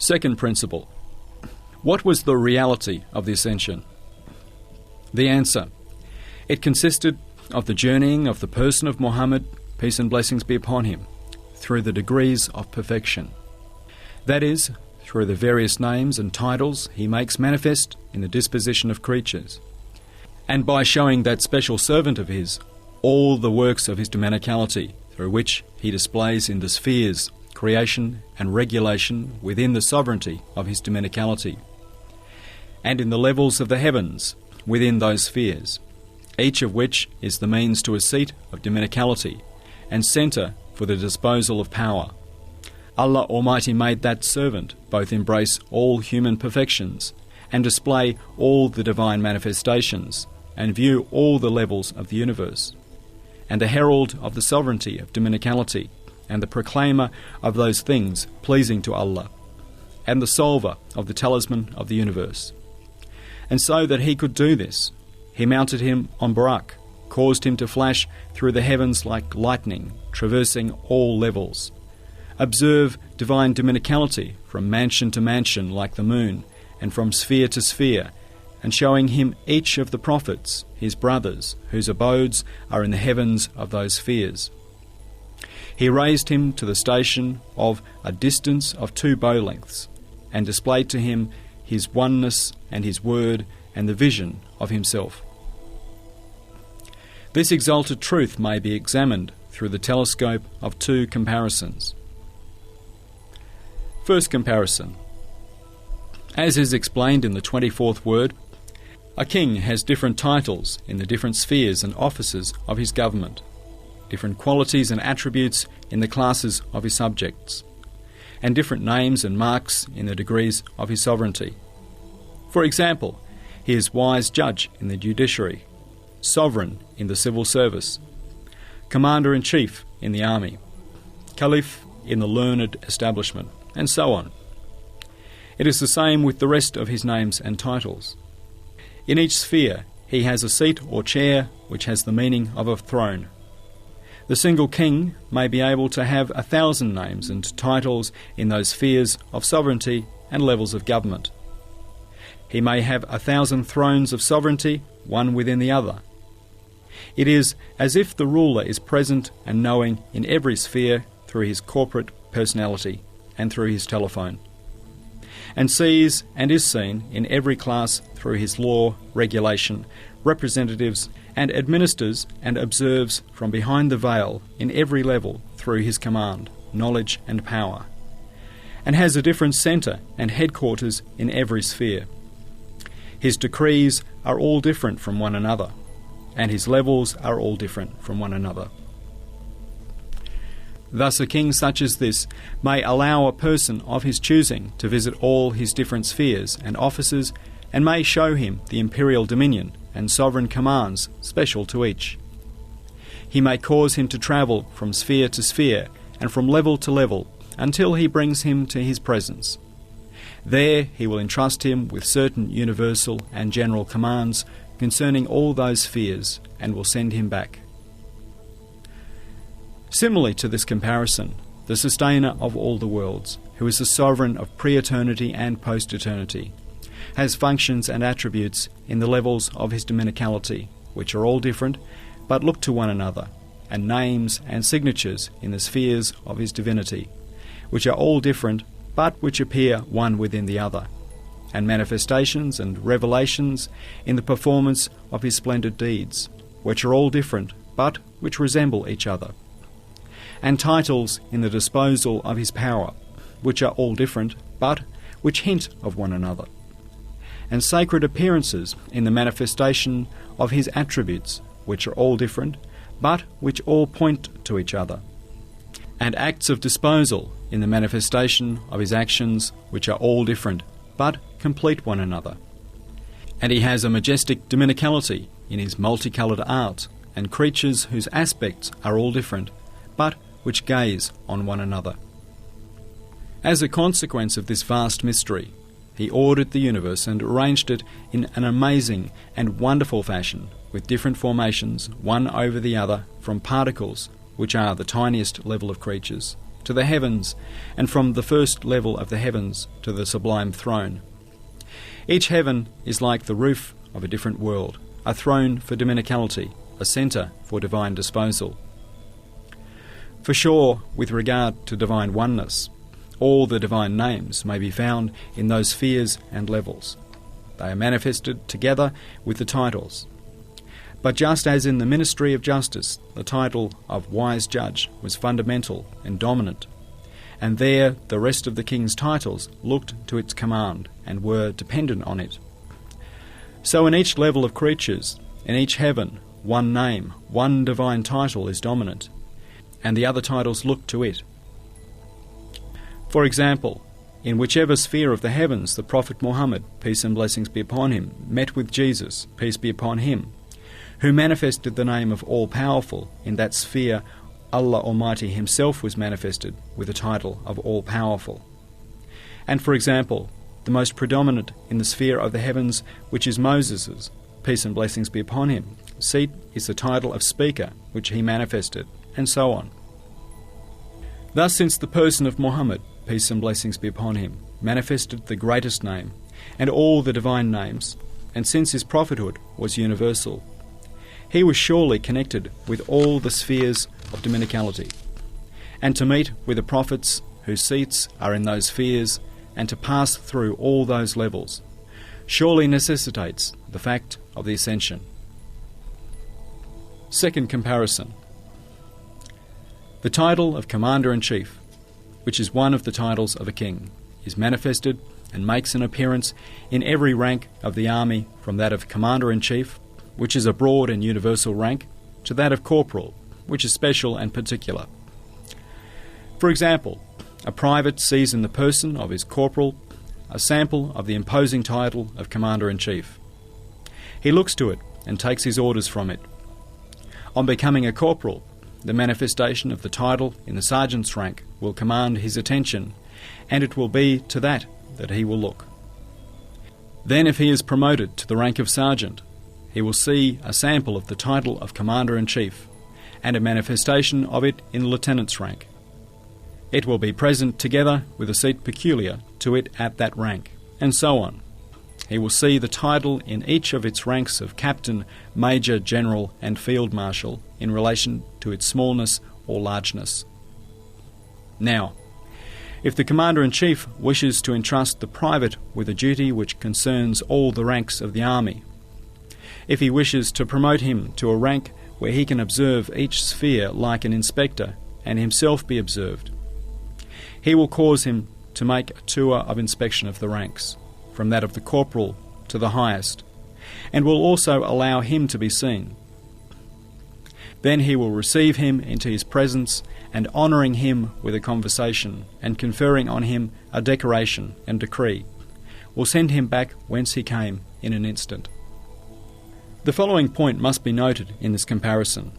Second principle. What was the reality of the ascension? The answer. It consisted of the journeying of the person of Muhammad, peace and blessings be upon him, through the degrees of perfection. That is, through the various names and titles he makes manifest in the disposition of creatures, and by showing that special servant of his all the works of his dominicality, through which he displays in the spheres creation and regulation within the sovereignty of his dominicality, and in the levels of the heavens within those spheres, each of which is the means to a seat of dominicality and centre for the disposal of power. Allah Almighty made that servant both embrace all human perfections and display all the divine manifestations and view all the levels of the universe, and the herald of the sovereignty of dominicality and the proclaimer of those things pleasing to Allah, and the solver of the talisman of the universe. And so that he could do this, he mounted him on Barak, caused him to flash through the heavens like lightning, traversing all levels. Observe divine dominicality from mansion to mansion like the moon, and from sphere to sphere, and showing him each of the prophets, his brothers, whose abodes are in the heavens of those spheres. He raised him to the station of a distance of 2 bow lengths, and displayed to him his oneness and his word and the vision of himself. This exalted truth may be examined through the telescope of 2 comparisons. First comparison. As is explained in the 24th word, a king has different titles in the different spheres and offices of his government, different qualities and attributes in the classes of his subjects, and different names and marks in the degrees of his sovereignty. For example, he is wise judge in the judiciary, sovereign in the civil service, commander-in-chief in the army, caliph in the learned establishment, and so on. It is the same with the rest of his names and titles. In each sphere he has a seat or chair which has the meaning of a throne. The single king may be able to have 1,000 names and titles in those spheres of sovereignty and levels of government. He may have 1,000 thrones of sovereignty, one within the other. It is as if the ruler is present and knowing in every sphere through his corporate personality and through his telephone, and sees and is seen in every class through his law, regulation, representatives, and administers and observes from behind the veil in every level through his command, knowledge and power, and has a different centre and headquarters in every sphere. His decrees are all different from one another, and his levels are all different from one another. Thus a king such as this may allow a person of his choosing to visit all his different spheres and offices, and may show him the imperial dominion and sovereign commands special to each. He may cause him to travel from sphere to sphere and from level to level until he brings him to his presence. There he will entrust him with certain universal and general commands concerning all those spheres, and will send him back. Similarly to this comparison, the sustainer of all the worlds, who is the sovereign of pre-eternity and post-eternity, has functions and attributes in the levels of his dominicality, which are all different, but look to one another, and names and signatures in the spheres of his divinity, which are all different, but which appear one within the other, and manifestations and revelations in the performance of his splendid deeds, which are all different, but which resemble each other, and titles in the disposal of his power, which are all different, but which hint of one another, and sacred appearances in the manifestation of his attributes, which are all different, but which all point to each other, and acts of disposal in the manifestation of his actions, which are all different, but complete one another. And he has a majestic dominicality in his multicoloured art, and creatures whose aspects are all different, but which gaze on one another. As a consequence of this vast mystery, he ordered the universe and arranged it in an amazing and wonderful fashion, with different formations, one over the other, from particles, which are the tiniest level of creatures, to the heavens, and from the first level of the heavens to the sublime throne. Each heaven is like the roof of a different world, a throne for dominicality, a centre for divine disposal. For sure, with regard to divine oneness, all the divine names may be found in those spheres and levels. They are manifested together with the titles. But just as in the ministry of justice, the title of wise judge was fundamental and dominant, and there the rest of the king's titles looked to its command and were dependent on it, so in each level of creatures, in each heaven, one name, one divine title is dominant, and the other titles look to it. For example, in whichever sphere of the heavens the Prophet Muhammad, peace and blessings be upon him, met with Jesus, peace be upon him, who manifested the name of All-Powerful, in that sphere Allah Almighty himself was manifested with the title of All-Powerful. And for example, the most predominant in the sphere of the heavens, which is Moses's, peace and blessings be upon him, seat is the title of Speaker, which he manifested, and so on. Thus, since the person of Muhammad, peace and blessings be upon him, manifested the greatest name, and all the divine names, and since his prophethood was universal, he was surely connected with all the spheres of dominicality, and to meet with the prophets whose seats are in those spheres, and to pass through all those levels, surely necessitates the fact of the ascension. Second comparison. The title of Commander-in-Chief, which is one of the titles of a king, is manifested and makes an appearance in every rank of the army, from that of Commander-in-Chief, which is a broad and universal rank, to that of Corporal, which is special and particular. For example, a private sees in the person of his corporal a sample of the imposing title of Commander-in-Chief. He looks to it and takes his orders from it. On becoming a corporal, the manifestation of the title in the sergeant's rank will command his attention, and it will be to that he will look. Then, if he is promoted to the rank of sergeant, he will see a sample of the title of Commander-in-Chief, and a manifestation of it in the lieutenant's rank. It will be present together with a seat peculiar to it at that rank, and so on. He will see the title in each of its ranks of captain, major, general, and field marshal in relation to its smallness or largeness. Now, if the Commander-in-Chief wishes to entrust the private with a duty which concerns all the ranks of the army, if he wishes to promote him to a rank where he can observe each sphere like an inspector and himself be observed, he will cause him to make a tour of inspection of the ranks, from that of the corporal to the highest, and will also allow him to be seen. Then he will receive him into his presence, and honouring him with a conversation, and conferring on him a decoration and decree, will send him back whence he came in an instant. The following point must be noted in this comparison.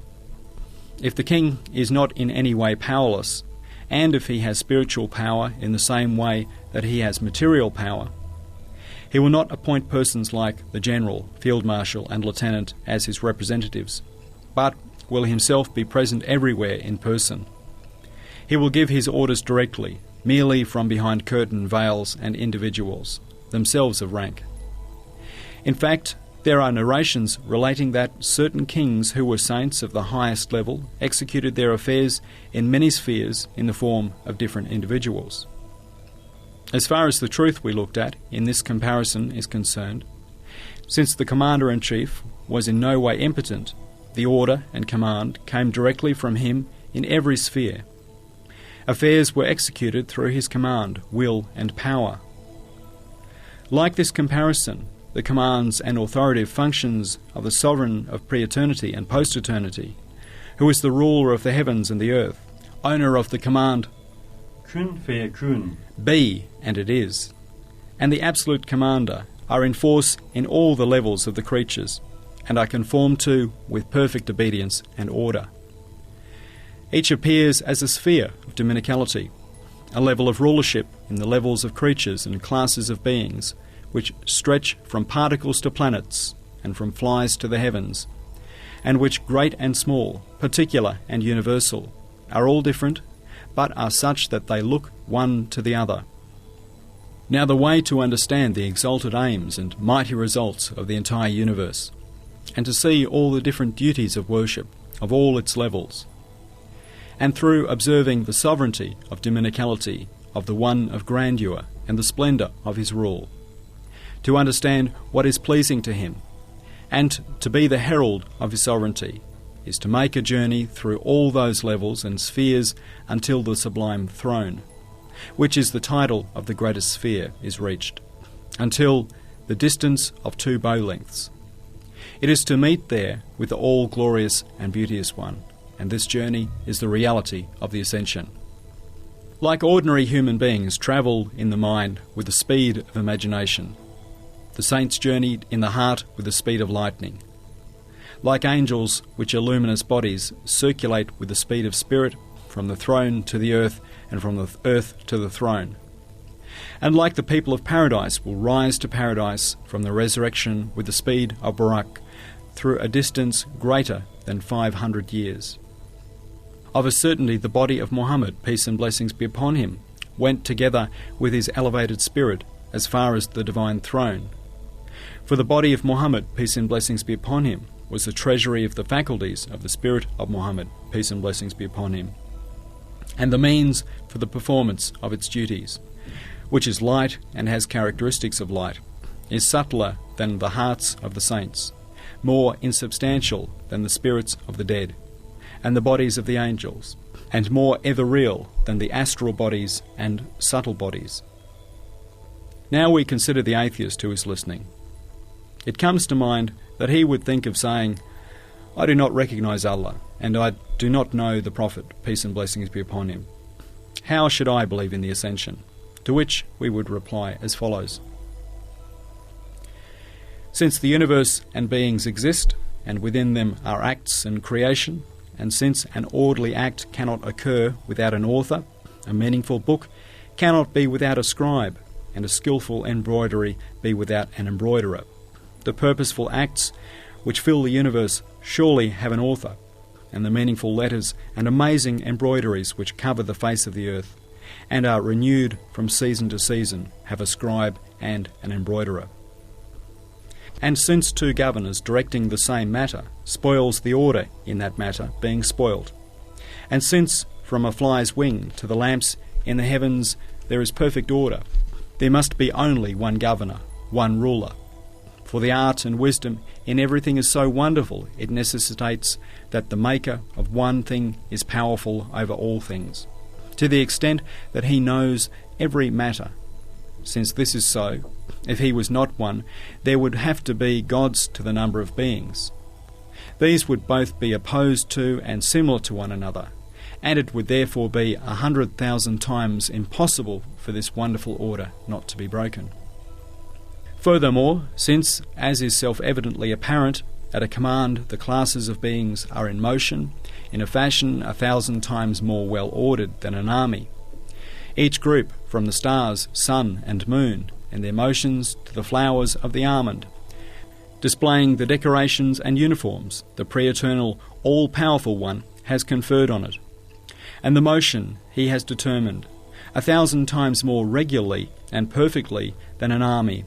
If the king is not in any way powerless, and if he has spiritual power in the same way that he has material power, he will not appoint persons like the general, field marshal, and lieutenant as his representatives, but will himself be present everywhere in person. He will give his orders directly, merely from behind curtain veils and individuals, themselves of rank. In fact, there are narrations relating that certain kings who were saints of the highest level executed their affairs in many spheres in the form of different individuals. As far as the truth we looked at in this comparison is concerned, since the Commander-in-Chief was in no way impotent, the order and command came directly from him in every sphere. Affairs were executed through his command, will, and power. Like this comparison, the commands and authoritative functions of the sovereign of pre-eternity and post-eternity, who is the ruler of the heavens and the earth, owner of the command, Kun feyekun, be, and it is, and the absolute commander are in force in all the levels of the creatures, and are conformed to with perfect obedience and order. Each appears as a sphere of dominicality, a level of rulership in the levels of creatures and classes of beings, which stretch from particles to planets, and from flies to the heavens, and which, great and small, particular and universal, are all different, but are such that they look one to the other. Now the way to understand the exalted aims and mighty results of the entire universe, and to see all the different duties of worship, of all its levels, and through observing the sovereignty of dominicality of the One of grandeur and the splendour of his rule, to understand what is pleasing to him, and to be the herald of his sovereignty, is to make a journey through all those levels and spheres until the sublime throne, which is the title of the greatest sphere, is reached, until the distance of 2 bow lengths. It is to meet there with the all-glorious and beauteous one, and this journey is the reality of the ascension. Like ordinary human beings travel in the mind with the speed of imagination, the saints journeyed in the heart with the speed of lightning. Like angels, which are luminous bodies, circulate with the speed of spirit from the throne to the earth and from the earth to the throne. And like the people of paradise will rise to paradise from the resurrection with the speed of Barak through a distance greater than 500 years. Of a certainty the body of Muhammad, peace and blessings be upon him, went together with his elevated spirit as far as the divine throne. For the body of Muhammad, peace and blessings be upon him, was the treasury of the faculties of the spirit of Muhammad, peace and blessings be upon him, and the means for the performance of its duties, which is light and has characteristics of light, is subtler than the hearts of the saints, more insubstantial than the spirits of the dead, and the bodies of the angels, and more ethereal than the astral bodies and subtle bodies. Now we consider the atheist who is listening. It comes to mind that he would think of saying, I do not recognize Allah, and I do not know the Prophet, peace and blessings be upon him. How should I believe in the ascension? To which we would reply as follows. Since the universe and beings exist, and within them are acts and creation, and since an orderly act cannot occur without an author, a meaningful book cannot be without a scribe, and a skilful embroidery be without an embroiderer, the purposeful acts which fill the universe surely have an author, and the meaningful letters and amazing embroideries which cover the face of the earth, and are renewed from season to season, have a scribe and an embroiderer. And since 2 governors directing the same matter spoils the order in that matter being spoiled, and since from a fly's wing to the lamps in the heavens there is perfect order, there must be only one governor, one ruler. For the art and wisdom in everything is so wonderful, it necessitates that the maker of one thing is powerful over all things, to the extent that he knows every matter. Since this is so, if he was not one, there would have to be gods to the number of beings. These would both be opposed to and similar to one another, and it would therefore be 100,000 times impossible for this wonderful order not to be broken. Furthermore, since, as is self-evidently apparent, at a command the classes of beings are in motion, in a fashion 1,000 times more well-ordered than an army, each group, from the stars, sun and moon, and their motions to the flowers of the almond, displaying the decorations and uniforms the pre-eternal, all-powerful one has conferred on it, and the motion he has determined, 1,000 times more regularly and perfectly than an army.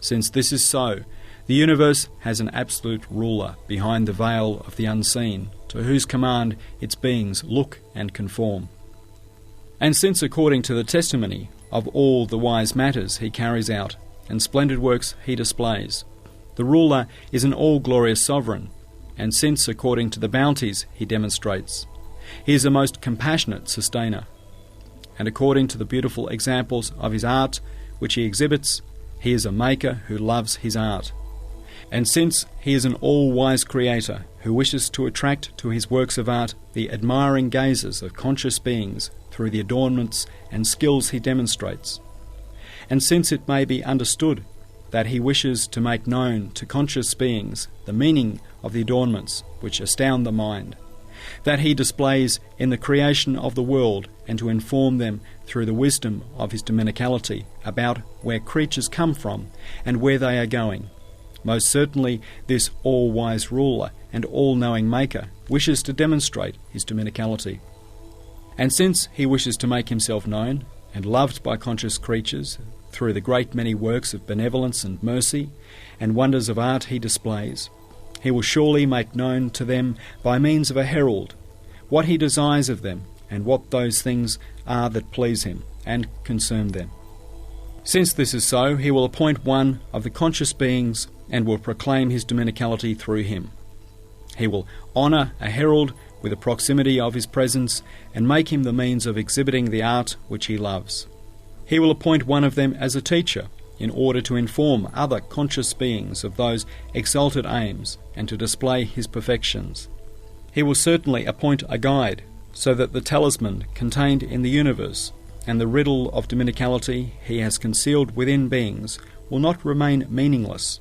Since this is so, the universe has an absolute ruler behind the veil of the unseen, to whose command its beings look and conform. And since according to the testimony of all the wise matters he carries out, and splendid works he displays, the ruler is an all-glorious sovereign, and since according to the bounties he demonstrates, he is a most compassionate sustainer, and according to the beautiful examples of his art which he exhibits, he is a maker who loves his art. And since he is an all-wise creator who wishes to attract to his works of art the admiring gazes of conscious beings through the adornments and skills he demonstrates, and since it may be understood that he wishes to make known to conscious beings the meaning of the adornments which astound the mind, that he displays in the creation of the world, and to inform them through the wisdom of his dominicality about where creatures come from and where they are going. Most certainly this all-wise ruler and all-knowing maker wishes to demonstrate his dominicality. And since he wishes to make himself known and loved by conscious creatures through the great many works of benevolence and mercy and wonders of art he displays, he will surely make known to them by means of a herald what he desires of them and what those things are that please him and concern them. Since this is so, he will appoint one of the conscious beings and will proclaim his dominicality through him. He will honour a herald with the proximity of his presence and make him the means of exhibiting the art which he loves. He will appoint one of them as a teacher in order to inform other conscious beings of those exalted aims and to display his perfections. He will certainly appoint a guide so that the talisman contained in the universe and the riddle of dominicality he has concealed within beings will not remain meaningless.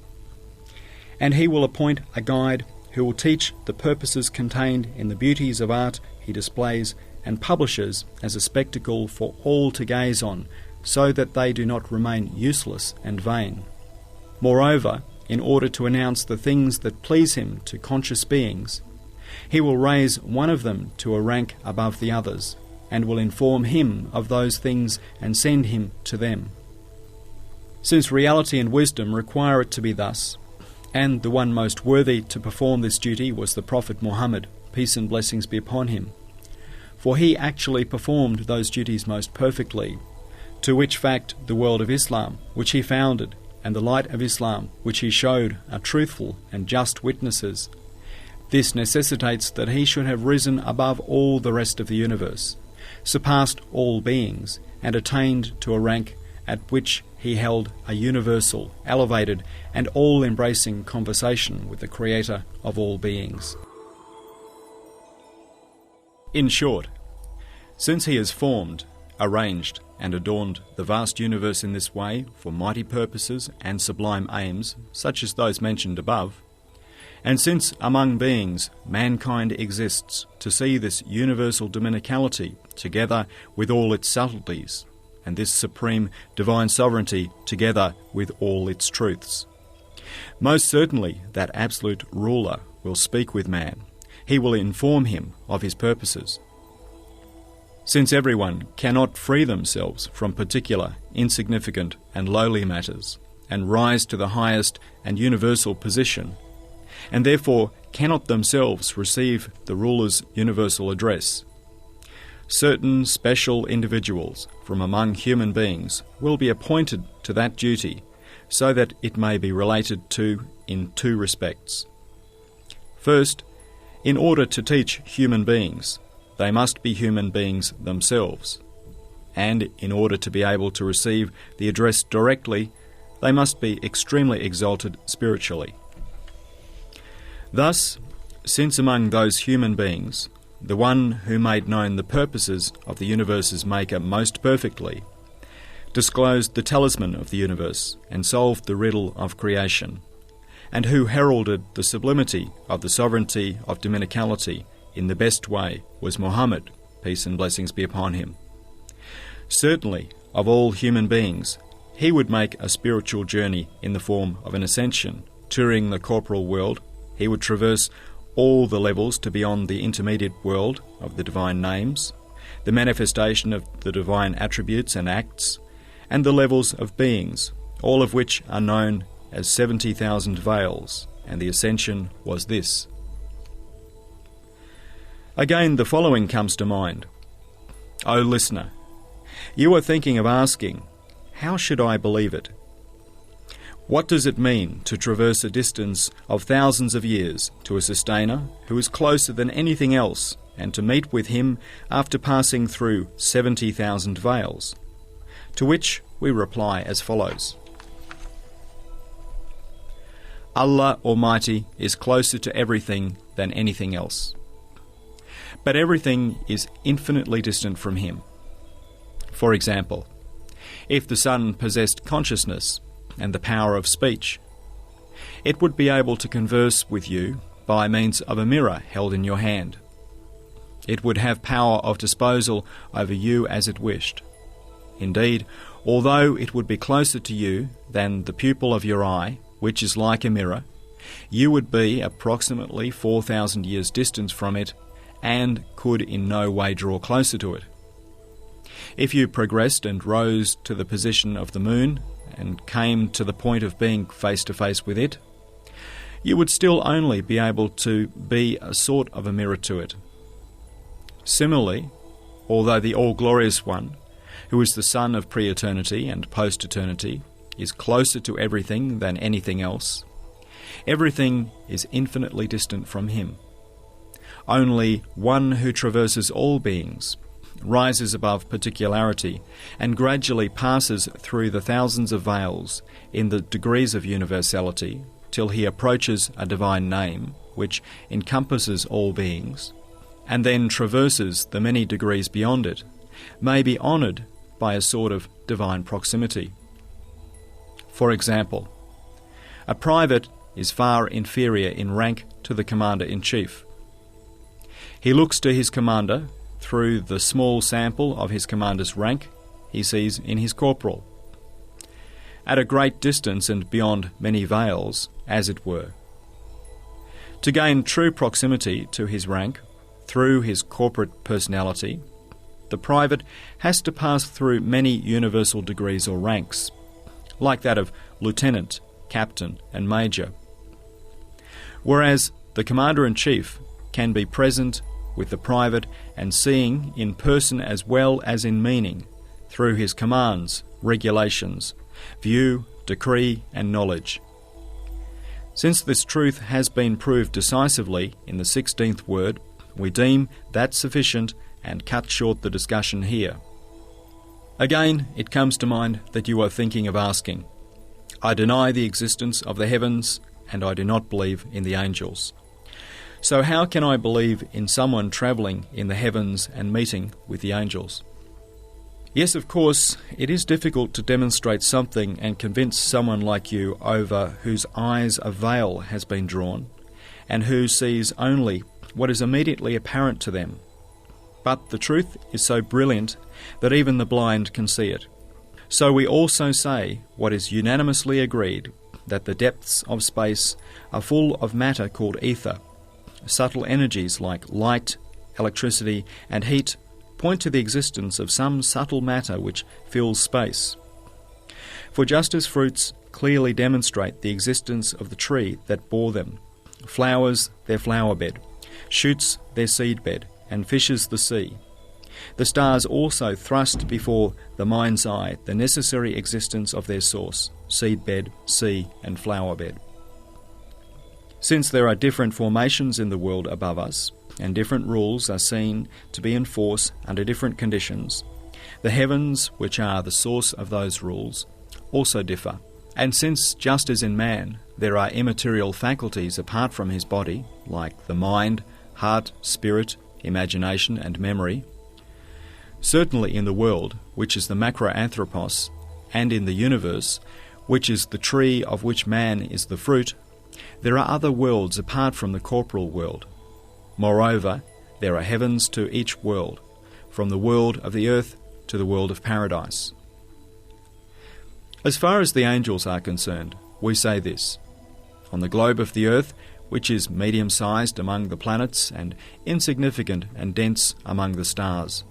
And he will appoint a guide who will teach the purposes contained in the beauties of art he displays and publishes as a spectacle for all to gaze on, so that they do not remain useless and vain. Moreover, in order to announce the things that please him to conscious beings, he will raise one of them to a rank above the others, and will inform him of those things and send him to them. Since reality and wisdom require it to be thus, and the one most worthy to perform this duty was the Prophet Muhammad, peace and blessings be upon him, for he actually performed those duties most perfectly, to which fact the world of Islam, which he founded, and the light of Islam, which he showed, are truthful and just witnesses. This necessitates that he should have risen above all the rest of the universe, surpassed all beings, and attained to a rank at which he held a universal, elevated, and all-embracing conversation with the Creator of all beings. In short, since he has formed, arranged, and adorned the vast universe in this way for mighty purposes and sublime aims, such as those mentioned above, and since among beings mankind exists to see this universal dominicality together with all its subtleties, and this supreme divine sovereignty together with all its truths, most certainly that absolute ruler will speak with man. He will inform him of his purposes. Since everyone cannot free themselves from particular, insignificant and lowly matters, and rise to the highest and universal position, and therefore cannot themselves receive the ruler's universal address, certain special individuals from among human beings will be appointed to that duty so that it may be related to in two respects. First, in order to teach human beings, they must be human beings themselves, and in order to be able to receive the address directly, they must be extremely exalted spiritually. Thus, since among those human beings, the one who made known the purposes of the universe's maker most perfectly, disclosed the talisman of the universe and solved the riddle of creation, and who heralded the sublimity of the sovereignty of dominicality in the best way was Muhammad, peace and blessings be upon him. Certainly, of all human beings, he would make a spiritual journey in the form of an ascension, touring the corporal world. He would traverse all the levels to beyond the intermediate world of the divine names, the manifestation of the divine attributes and acts, and the levels of beings, all of which are known as 70,000 veils, and the ascension was this. Again, the following comes to mind. O listener, you are thinking of asking, how should I believe it? What does it mean to traverse a distance of thousands of years to a sustainer who is closer than anything else, and to meet with him after passing through 70,000 veils? To which we reply as follows. Allah Almighty is closer to everything than anything else. But everything is infinitely distant from him. For example, if the sun possessed consciousness and the power of speech, it would be able to converse with you by means of a mirror held in your hand. It would have power of disposal over you as it wished. Indeed, although it would be closer to you than the pupil of your eye, which is like a mirror, you would be approximately 4,000 years distant from it, and could in no way draw closer to it. If you progressed and rose to the position of the moon and came to the point of being face to face with it, you would still only be able to be a sort of a mirror to it. Similarly, although the all-glorious one, who is the Son of pre-eternity and post-eternity, is closer to everything than anything else, everything is infinitely distant from him. Only one who traverses all beings, rises above particularity, and gradually passes through the thousands of veils in the degrees of universality till he approaches a divine name which encompasses all beings, and then traverses the many degrees beyond it, may be honoured by a sort of divine proximity. For example, a private is far inferior in rank to the commander-in-chief. He looks to his commander through the small sample of his commander's rank he sees in his corporal, at a great distance and beyond many veils, as it were. To gain true proximity to his rank through his corporate personality, the private has to pass through many universal degrees or ranks, like that of lieutenant, captain, and major, whereas the commander-in-chief can be present with the private and seeing in person as well as in meaning through his commands, regulations, view, decree, and knowledge. Since this truth has been proved decisively in the 16th word, we deem that sufficient and cut short the discussion here. Again, it comes to mind that you are thinking of asking, I deny the existence of the heavens, and I do not believe in the angels. So how can I believe in someone travelling in the heavens and meeting with the angels? Yes, of course, it is difficult to demonstrate something and convince someone like you over whose eyes a veil has been drawn, and who sees only what is immediately apparent to them. But the truth is so brilliant that even the blind can see it. So we also say what is unanimously agreed, that the depths of space are full of matter called ether. Subtle energies like light, electricity, and heat point to the existence of some subtle matter which fills space. For just as fruits clearly demonstrate the existence of the tree that bore them, flowers their flower bed, shoots their seed bed, and fishes the sea, the stars also thrust before the mind's eye the necessary existence of their source, seed bed, sea, and flower bed. Since there are different formations in the world above us, and different rules are seen to be in force under different conditions, the heavens, which are the source of those rules, also differ. And since, just as in man, there are immaterial faculties apart from his body, like the mind, heart, spirit, imagination, and memory, certainly in the world, which is the macroanthropos, and in the universe, which is the tree of which man is the fruit, there are other worlds apart from the corporal world. Moreover, there are heavens to each world, from the world of the earth to the world of paradise. As far as the angels are concerned, we say this: on the globe of the earth, which is medium-sized among the planets and insignificant and dense among the stars,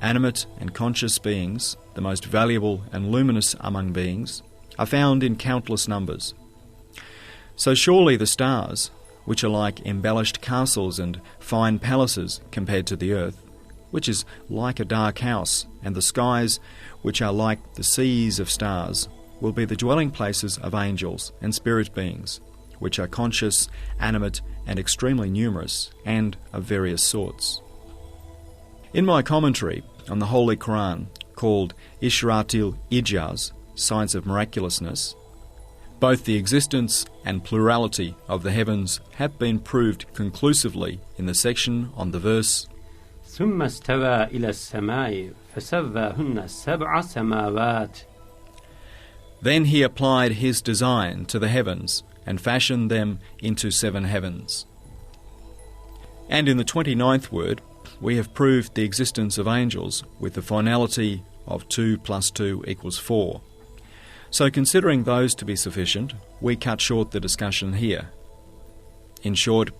animate and conscious beings, the most valuable and luminous among beings, are found in countless numbers. So surely the stars, which are like embellished castles and fine palaces compared to the earth, which is like a dark house, and the skies, which are like the seas of stars, will be the dwelling places of angels and spirit beings, which are conscious, animate, and extremely numerous, and of various sorts. In my commentary on the Holy Quran, called Ishratil Ijaz, Signs of Miraculousness, both the existence and plurality of the heavens have been proved conclusively in the section on the verse ثم استوى إلى السماء فسواهن سبع سماوات. Then he applied his design to the heavens and fashioned them into 7 heavens. And in the 29th word, we have proved the existence of angels with the finality of 2 plus 2 equals 4. So considering those to be sufficient, we cut short the discussion here. In short,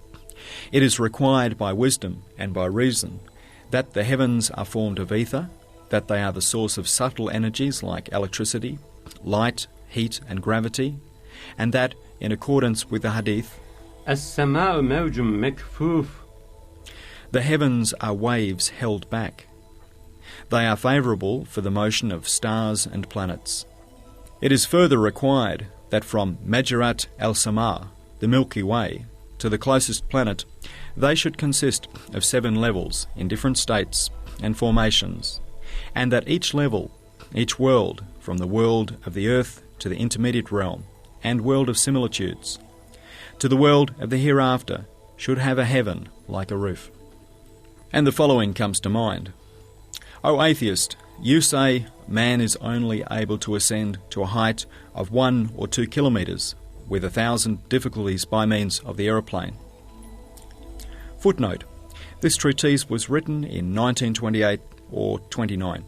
It is required by wisdom and by reason that the heavens are formed of ether, that they are the source of subtle energies like electricity, light, heat and gravity, and that, in accordance with the hadith, السماء موج مكفوف. the heavens are waves held back. They are favourable for the motion of stars and planets. It is further required that from Majorat al-Samar, the Milky Way, to the closest planet, they should consist of 7 levels in different states and formations, and that each level, each world, from the world of the earth to the intermediate realm and world of similitudes, to the world of the hereafter, should have a heaven like a roof. And the following comes to mind. O atheist, you say man is only able to ascend to a height of 1 or 2 kilometres with 1,000 difficulties by means of the aeroplane. Footnote: this treatise was written in 1928 or 29.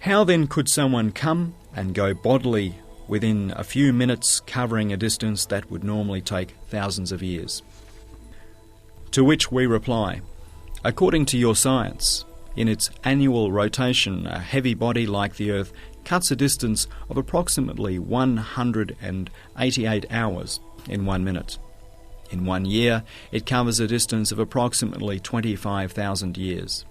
How then could someone come and go bodily within a few minutes, covering a distance that would normally take thousands of years? To which we reply, according to your science, in its annual rotation, a heavy body like the Earth cuts a distance of approximately 188 hours in 1 minute. In 1 year, it covers a distance of approximately 25,000 years.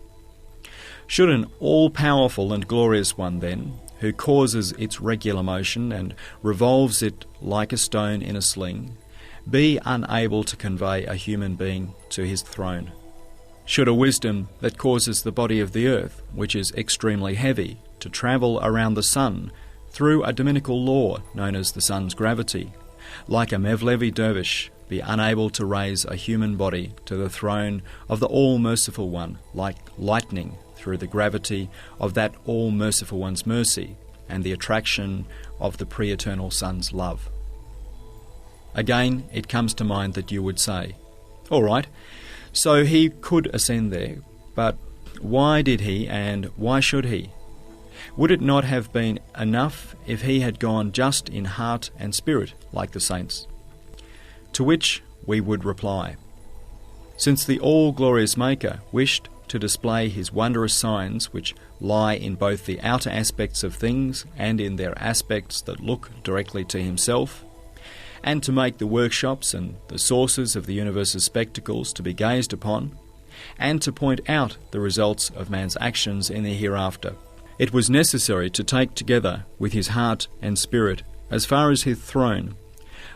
Should an all-powerful and glorious one, then, who causes its regular motion and revolves it like a stone in a sling, be unable to convey a human being to his throne? Should a wisdom that causes the body of the earth, which is extremely heavy, to travel around the sun through a dominical law known as the sun's gravity, like a Mevlevi dervish, be unable to raise a human body to the throne of the All-Merciful One, like lightning through the gravity of that All-Merciful One's mercy and the attraction of the pre-eternal Sun's love? Again, it comes to mind that you would say, all right, so he could ascend there, but why did he and why should he? Would it not have been enough if he had gone just in heart and spirit like the saints? To which we would reply, since the all-glorious Maker wished to display his wondrous signs which lie in both the outer aspects of things and in their aspects that look directly to himself, and to make the workshops and the sources of the universe's spectacles to be gazed upon, and to point out the results of man's actions in the hereafter, it was necessary to take together with his heart and spirit, as far as his throne,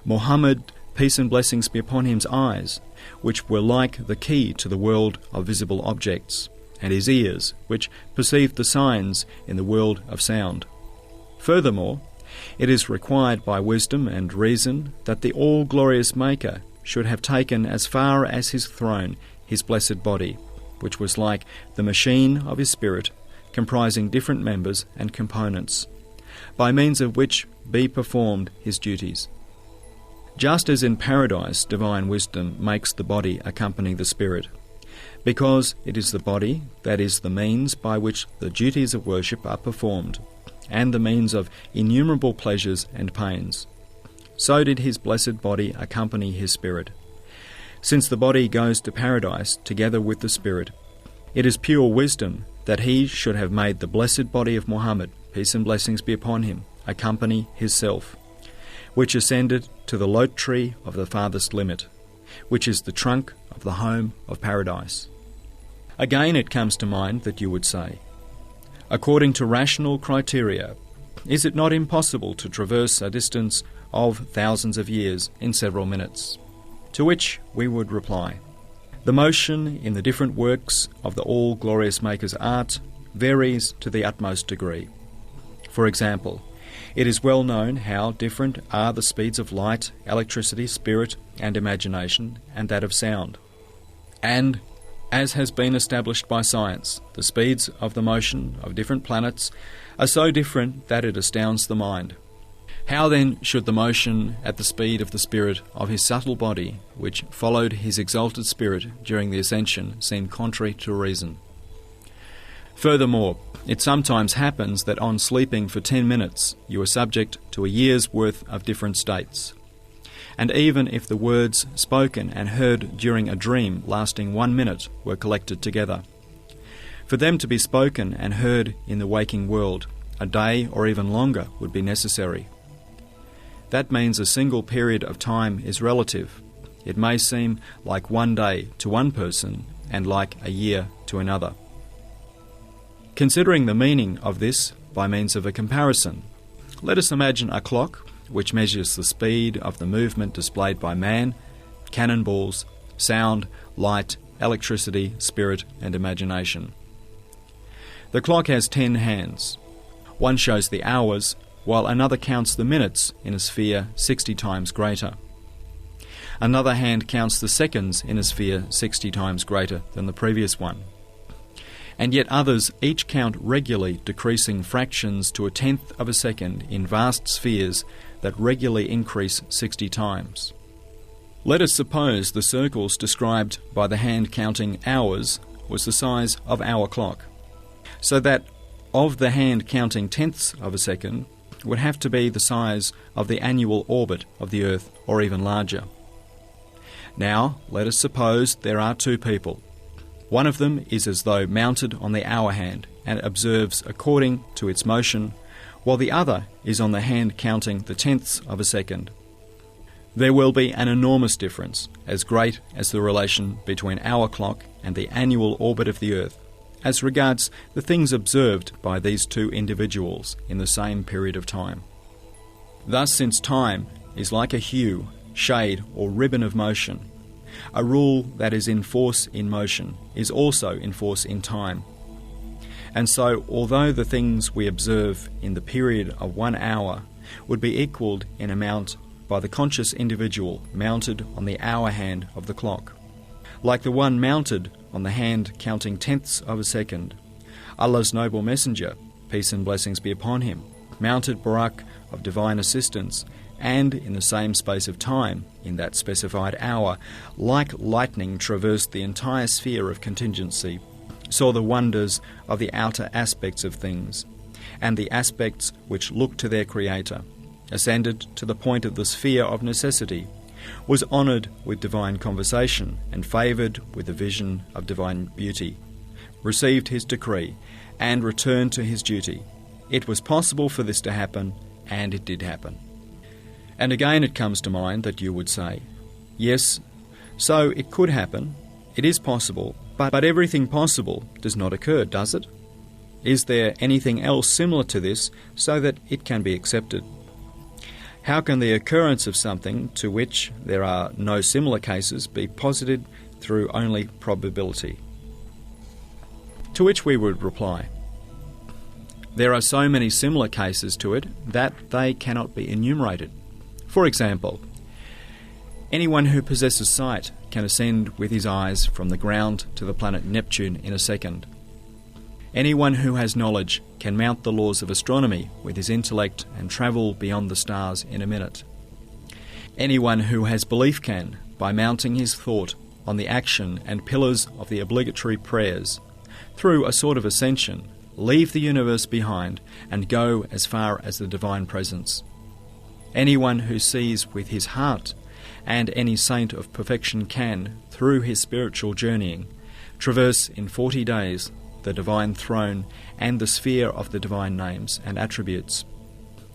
Muhammad, peace and blessings be upon him's eyes, which were like the key to the world of visible objects, and his ears, which perceived the signs in the world of sound. Furthermore, it is required by wisdom and reason that the all-glorious Maker should have taken as far as his throne his blessed body, which was like the machine of his spirit, comprising different members and components, by means of which be performed his duties. Just as in paradise divine wisdom makes the body accompany the spirit, because it is the body that is the means by which the duties of worship are performed, and the means of innumerable pleasures and pains, so did his blessed body accompany his spirit. Since the body goes to paradise together with the spirit, it is pure wisdom that he should have made the blessed body of Muhammad, peace and blessings be upon him, accompany his self, which ascended to the lote tree of the farthest limit, which is the trunk of the home of paradise. Again, it comes to mind that you would say, according to rational criteria, is it not impossible to traverse a distance of thousands of years in several minutes? To which we would reply, the motion in the different works of the all-glorious Maker's art varies to the utmost degree. For example, it is well known how different are the speeds of light, electricity, spirit, and imagination, and that of sound. And, as has been established by science, the speeds of the motion of different planets are so different that it astounds the mind. How then should the motion at the speed of the spirit of his subtle body, which followed his exalted spirit during the ascension, seem contrary to reason? Furthermore, it sometimes happens that on sleeping for 10 minutes you are subject to a year's worth of different states. and even if the words spoken and heard during a dream lasting 1 minute were collected together. For them to be spoken and heard in the waking world, a day or even longer would be necessary. That means a single period of time is relative. It may seem like 1 day to one person and like a year to another. Considering the meaning of this by means of a comparison, let us imagine a clock which measures the speed of the movement displayed by man, cannonballs, sound, light, electricity, spirit, and imagination. The clock has 10 hands. One shows the hours, while another counts the minutes in a sphere 60 times greater. Another hand counts the seconds in a sphere 60 times greater than the previous one. And yet others each count regularly decreasing fractions to 1/10 of a second in vast spheres that regularly increase 60 times. Let us suppose the circles described by the hand counting hours was the size of our clock, so that of the hand counting tenths of a second would have to be the size of the annual orbit of the Earth, or even larger. Now, let us suppose there are two people. One of them is as though mounted on the hour hand and observes according to its motion, while the other is on the hand counting the tenths of a second. There will be an enormous difference, as great as the relation between our clock and the annual orbit of the Earth, as regards the things observed by these two individuals in the same period of time. Thus, since time is like a hue, shade, or ribbon of motion, a rule that is in force in motion is also in force in time. And so, although the things we observe in the period of 1 hour would be equalled in amount by the conscious individual mounted on the hour hand of the clock, like the one mounted on the hand counting tenths of a second, Allah's noble messenger, peace and blessings be upon him, mounted Barak of divine assistance, and in the same space of time, in that specified hour, like lightning traversed the entire sphere of contingency, saw the wonders of the outer aspects of things, and the aspects which look to their Creator, ascended to the point of the sphere of necessity, was honoured with divine conversation, and favoured with the vision of divine beauty, received his decree, and returned to his duty. It was possible for this to happen, and it did happen. And again it comes to mind that you would say, yes, so it could happen, it is possible, but everything possible does not occur, does it? Is there anything else similar to this so that it can be accepted? How can the occurrence of something to which there are no similar cases be posited through only probability? To which we would reply, there are so many similar cases to it that they cannot be enumerated. For example, anyone who possesses sight can ascend with his eyes from the ground to the planet Neptune in a second. Anyone who has knowledge can mount the laws of astronomy with his intellect and travel beyond the stars in a minute. Anyone who has belief can, by mounting his thought on the action and pillars of the obligatory prayers, through a sort of ascension, leave the universe behind and go as far as the divine presence. Anyone who sees with his heart, and any saint of perfection can, through his spiritual journeying, traverse in 40 days the divine throne and the sphere of the divine names and attributes.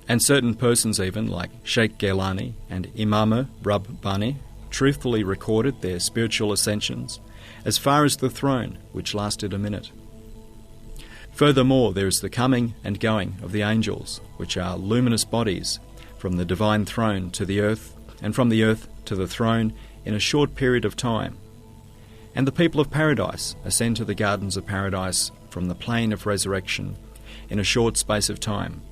And certain persons even, like Sheikh Gailani and Imam Rabbani, truthfully recorded their spiritual ascensions as far as the throne, which lasted a minute. Furthermore, there is the coming and going of the angels, which are luminous bodies, from the divine throne to the earth, and from the earth to the throne in a short period of time. And the people of paradise ascend to the gardens of paradise from the plain of resurrection in a short space of time.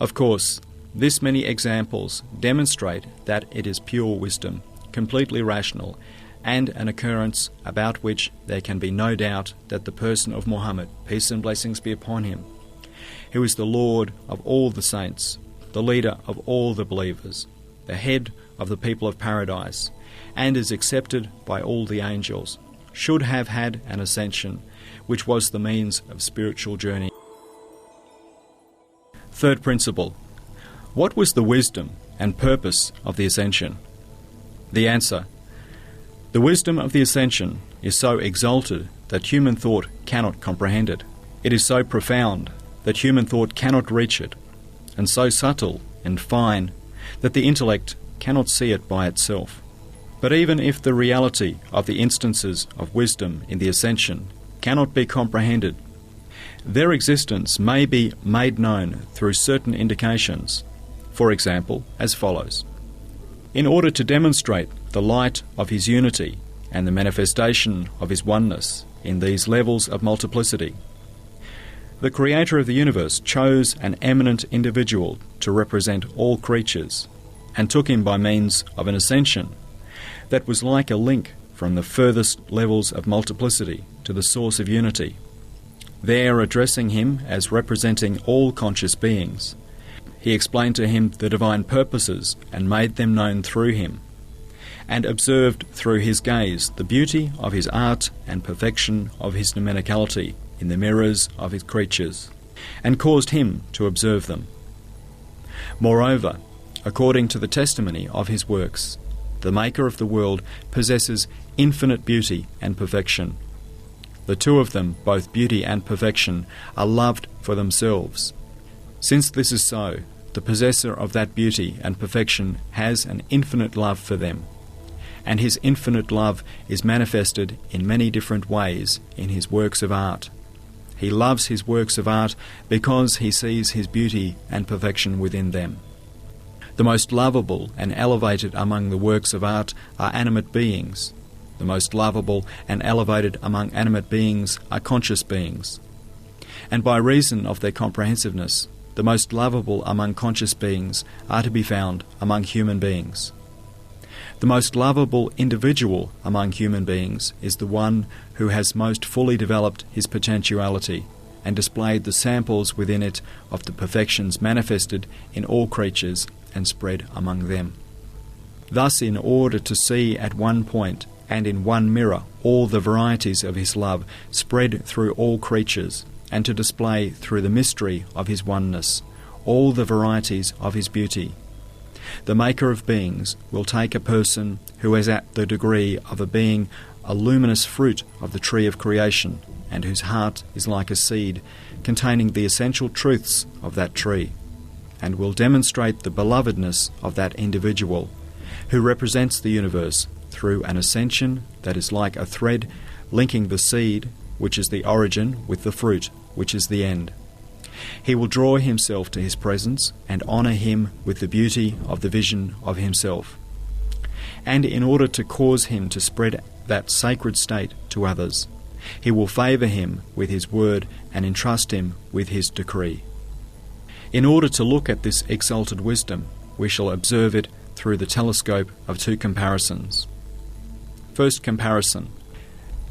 Of course, this many examples demonstrate that it is pure wisdom, completely rational, and an occurrence about which there can be no doubt that the person of Muhammad, peace and blessings be upon him, who is the Lord of all the saints, the leader of all the believers, the head of the people of paradise, and is accepted by all the angels, should have had an ascension, which was the means of spiritual journey. Third principle. What was the wisdom and purpose of the ascension? The answer: the wisdom of the Ascension is so exalted that human thought cannot comprehend it. It is so profound that human thought cannot reach it, and so subtle and fine that the intellect cannot see it by itself. But even if the reality of the instances of wisdom in the Ascension cannot be comprehended, their existence may be made known through certain indications, for example, as follows. In order to demonstrate the light of his unity and the manifestation of his oneness in these levels of multiplicity, the Creator of the universe chose an eminent individual to represent all creatures, and took him by means of an ascension that was like a link from the furthest levels of multiplicity to the source of unity. There, addressing him as representing all conscious beings, he explained to him the divine purposes and made them known through him, and observed through his gaze the beauty of his art and perfection of his numenicality in the mirrors of his creatures, and caused him to observe them. Moreover, according to the testimony of his works, the Maker of the world possesses infinite beauty and perfection. The two of them, both beauty and perfection, are loved for themselves. Since this is so, the possessor of that beauty and perfection has an infinite love for them, and his infinite love is manifested in many different ways in his works of art. He loves his works of art because he sees his beauty and perfection within them. The most lovable and elevated among the works of art are animate beings. The most lovable and elevated among animate beings are conscious beings. And by reason of their comprehensiveness, the most lovable among conscious beings are to be found among human beings. The most lovable individual among human beings is the one who has most fully developed his potentiality and displayed the samples within it of the perfections manifested in all creatures and spread among them. Thus, in order to see at one point and in one mirror all the varieties of his love spread through all creatures, and to display through the mystery of his oneness all the varieties of his beauty, the Maker of beings will take a person who is at the degree of a being a luminous fruit of the tree of creation, and whose heart is like a seed containing the essential truths of that tree, and will demonstrate the belovedness of that individual, who represents the universe through an ascension that is like a thread linking the seed, which is the origin, with the fruit, which is the end. He will draw himself to his presence and honour him with the beauty of the vision of himself. And in order to cause him to spread that sacred state to others, he will favour him with his word and entrust him with his decree. In order to look at this exalted wisdom, we shall observe it through the telescope of two comparisons. First comparison.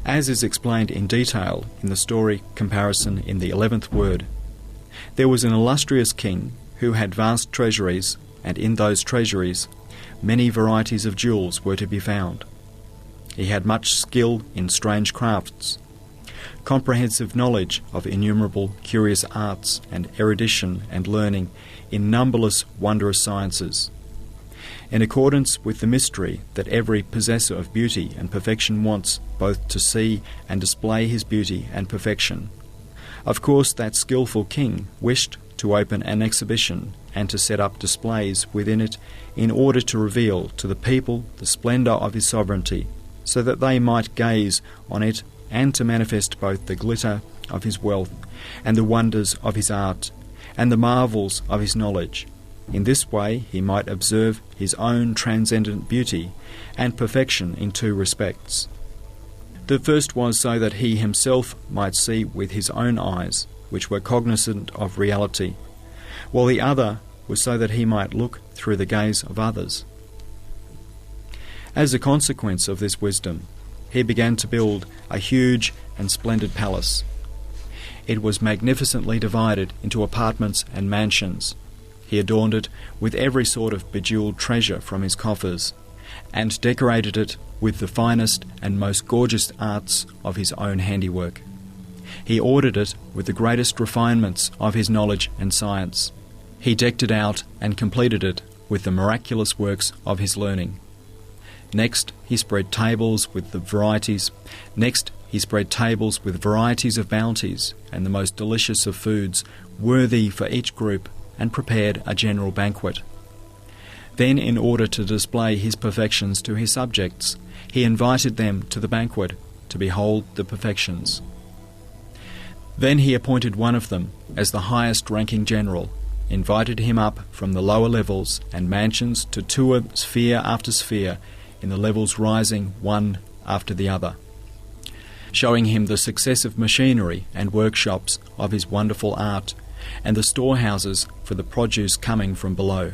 As is explained in detail in the story comparison in the 11th word, there was an illustrious king who had vast treasuries, and in those treasuries many varieties of jewels were to be found. He had much skill in strange crafts, comprehensive knowledge of innumerable curious arts, and erudition and learning in numberless wondrous sciences. In accordance with the mystery that every possessor of beauty and perfection wants both to see and display his beauty and perfection, of course that skilful king wished to open an exhibition and to set up displays within it in order to reveal to the people the splendour of his sovereignty, so that they might gaze on it, and to manifest both the glitter of his wealth and the wonders of his art and the marvels of his knowledge. In this way he might observe his own transcendent beauty and perfection in two respects. The first was so that he himself might see with his own eyes, which were cognizant of reality, while the other was so that he might look through the gaze of others. As a consequence of this wisdom, he began to build a huge and splendid palace. It was magnificently divided into apartments and mansions. He adorned it with every sort of bejewelled treasure from his coffers, and decorated it with the finest and most gorgeous arts of his own handiwork. He ordered it with the greatest refinements of his knowledge and science. He decked it out and completed it with the miraculous works of his learning. Next, he spread tables with the varieties. Next, he spread tables with varieties of bounties and the most delicious of foods, worthy for each group, and prepared a general banquet. Then, in order to display his perfections to his subjects, he invited them to the banquet to behold the perfections. Then he appointed one of them as the highest-ranking general, invited him up from the lower levels and mansions to tour sphere after sphere in the levels rising one after the other, showing him the successive machinery and workshops of his wonderful art and the storehouses for the produce coming from below.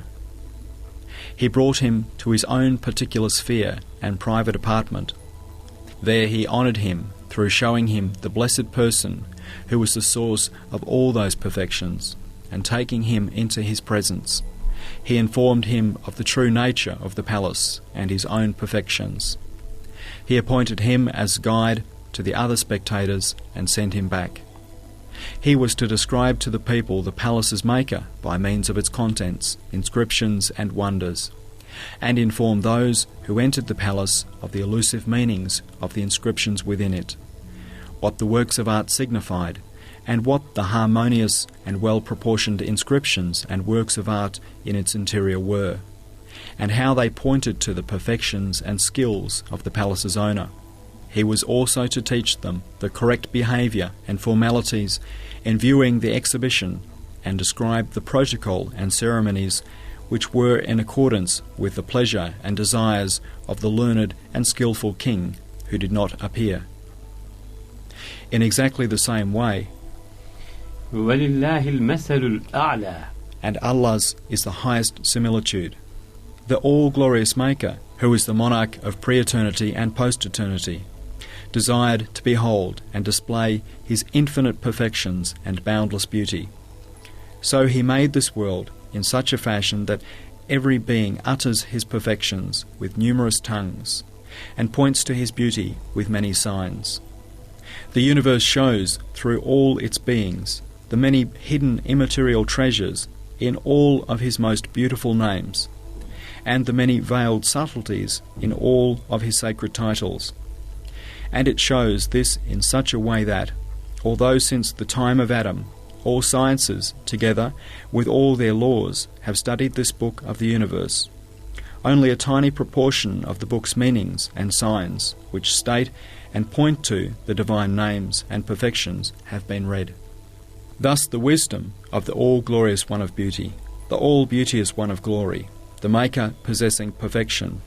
He brought him to his own particular sphere and private apartment. There he honoured him through showing him the blessed person who was the source of all those perfections, and taking him into his presence, he informed him of the true nature of the palace and his own perfections. He appointed him as guide to the other spectators and sent him back. He was to describe to the people the palace's maker by means of its contents, inscriptions and wonders, and inform those who entered the palace of the elusive meanings of the inscriptions within it, what the works of art signified, and what the harmonious and well-proportioned inscriptions and works of art in its interior were, and how they pointed to the perfections and skills of the palace's owner. He was also to teach them the correct behaviour and formalities in viewing the exhibition, and describe the protocol and ceremonies which were in accordance with the pleasure and desires of the learned and skilful king who did not appear. In exactly the same way, وَلِلَّهِ الْمَثَلُ الْأَعْلَى, and Allah's is the highest similitude, the all-glorious Maker, who is the monarch of pre-eternity and post-eternity, desired to behold and display his infinite perfections and boundless beauty. So he made this world in such a fashion that every being utters his perfections with numerous tongues, and points to his beauty with many signs. The universe shows through all its beings the many hidden immaterial treasures in all of his most beautiful names, and the many veiled subtleties in all of his sacred titles. And it shows this in such a way that, although since the time of Adam, all sciences, together with all their laws, have studied this book of the universe, only a tiny proportion of the book's meanings and signs, which state and point to the divine names and perfections, have been read. Thus the wisdom of the all-glorious one of beauty, the all-beauteous one of glory, the Maker possessing perfection,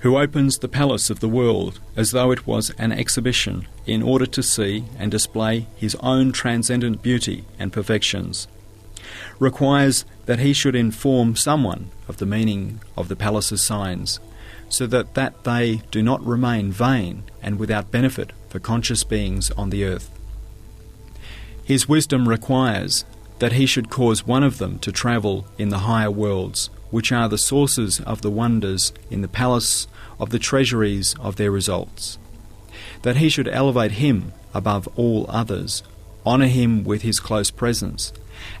who opens the palace of the world as though it was an exhibition in order to see and display his own transcendent beauty and perfections, requires that he should inform someone of the meaning of the palace's signs, so that they do not remain vain and without benefit for conscious beings on the earth. His wisdom requires that he should cause one of them to travel in the higher worlds, which are the sources of the wonders in the palace of the treasuries of their results, that he should elevate him above all others, honour him with his close presence,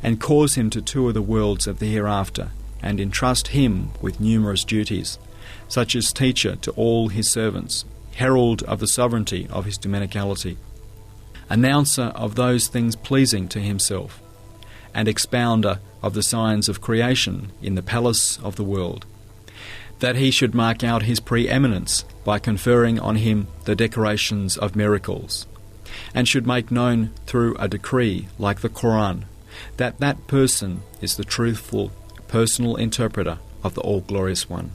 and cause him to tour the worlds of the hereafter, and entrust him with numerous duties, such as teacher to all his servants, herald of the sovereignty of his dominicality, announcer of those things pleasing to himself, and expounder of the signs of creation in the palace of the world, that he should mark out his preeminence by conferring on him the decorations of miracles, and should make known through a decree like the Quran that that person is the truthful personal interpreter of the All-Glorious One.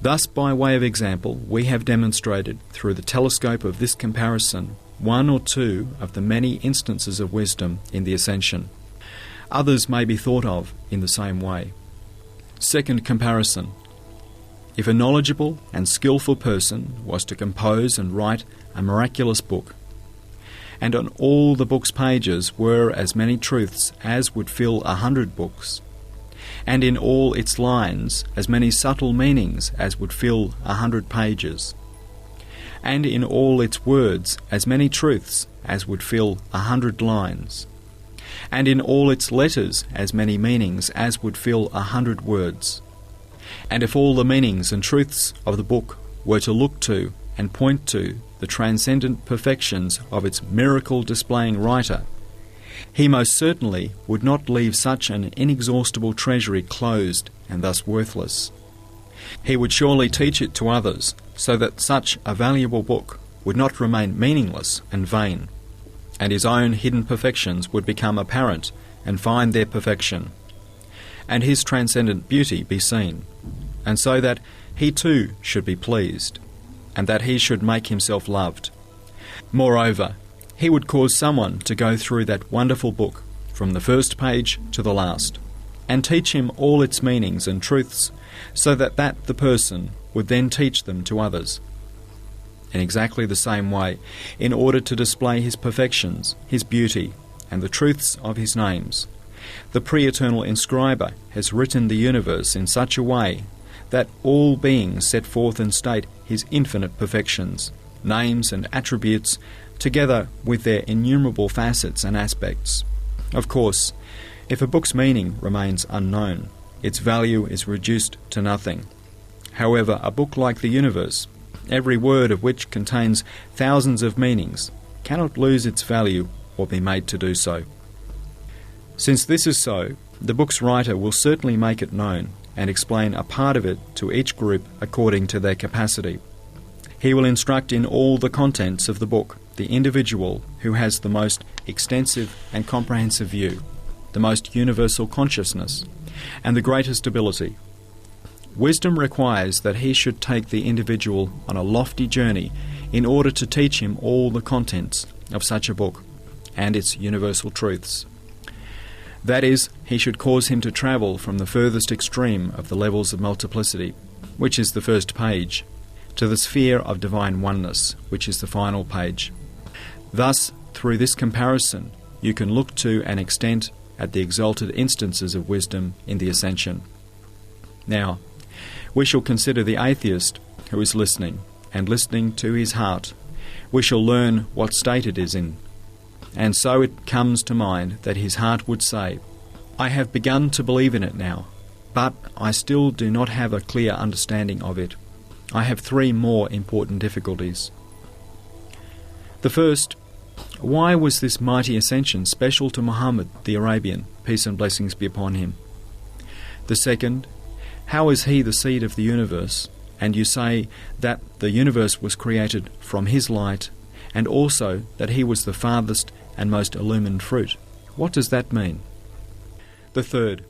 Thus, by way of example, we have demonstrated through the telescope of this comparison one or two of the many instances of wisdom in the Ascension. Others may be thought of in the same way. Second comparison. If a knowledgeable and skillful person was to compose and write a miraculous book, and on all the book's pages were as many truths as would fill 100 books, and in all its lines as many subtle meanings as would fill 100 pages, and in all its words as many truths as would fill 100 lines, and in all its letters as many meanings as would fill 100 words, and if all the meanings and truths of the book were to look to and point to the transcendent perfections of its miracle-displaying writer, he most certainly would not leave such an inexhaustible treasury closed and thus worthless. He would surely teach it to others, so that such a valuable book would not remain meaningless and vain, and his own hidden perfections would become apparent and find their perfection, and his transcendent beauty be seen, and so that he too should be pleased, and that he should make himself loved. Moreover, he would cause someone to go through that wonderful book from the first page to the last, and teach him all its meanings and truths, so that the person would then teach them to others. In exactly the same way, in order to display his perfections, his beauty, and the truths of his names, the pre-eternal inscriber has written the universe in such a way that all beings set forth and state his infinite perfections, names and attributes, together with their innumerable facets and aspects. Of course, if a book's meaning remains unknown, its value is reduced to nothing. However, a book like the universe, every word of which contains thousands of meanings, cannot lose its value or be made to do so. Since this is so, the book's writer will certainly make it known and explain a part of it to each group according to their capacity. He will instruct in all the contents of the book the individual who has the most extensive and comprehensive view, the most universal consciousness, and the greatest ability. Wisdom requires that he should take the individual on a lofty journey in order to teach him all the contents of such a book and its universal truths. That is, he should cause him to travel from the furthest extreme of the levels of multiplicity, which is the first page, to the sphere of divine oneness, which is the final page. Thus, through this comparison, you can look to an extent at the exalted instances of wisdom in the Ascension. Now, we shall consider the atheist who is listening, and listening to his heart, we shall learn what state it is in. And so it comes to mind that his heart would say, "I have begun to believe in it now, but I still do not have a clear understanding of it. I have 3 more important difficulties. The first, why was this mighty ascension special to Muhammad the Arabian, peace and blessings be upon him? The second, how is he the seed of the universe, and you say that the universe was created from his light, and also that he was the farthest and most illumined fruit? What does that mean? The third,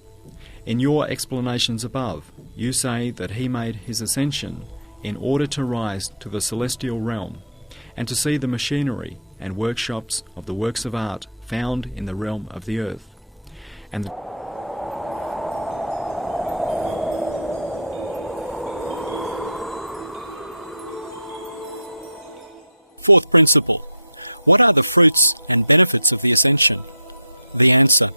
in your explanations above, you say that he made his ascension in order to rise to the celestial realm, and to see the machinery and workshops of the works of art found in the realm of the earth, and Fourth principle. What are the fruits and benefits of the Ascension? The answer.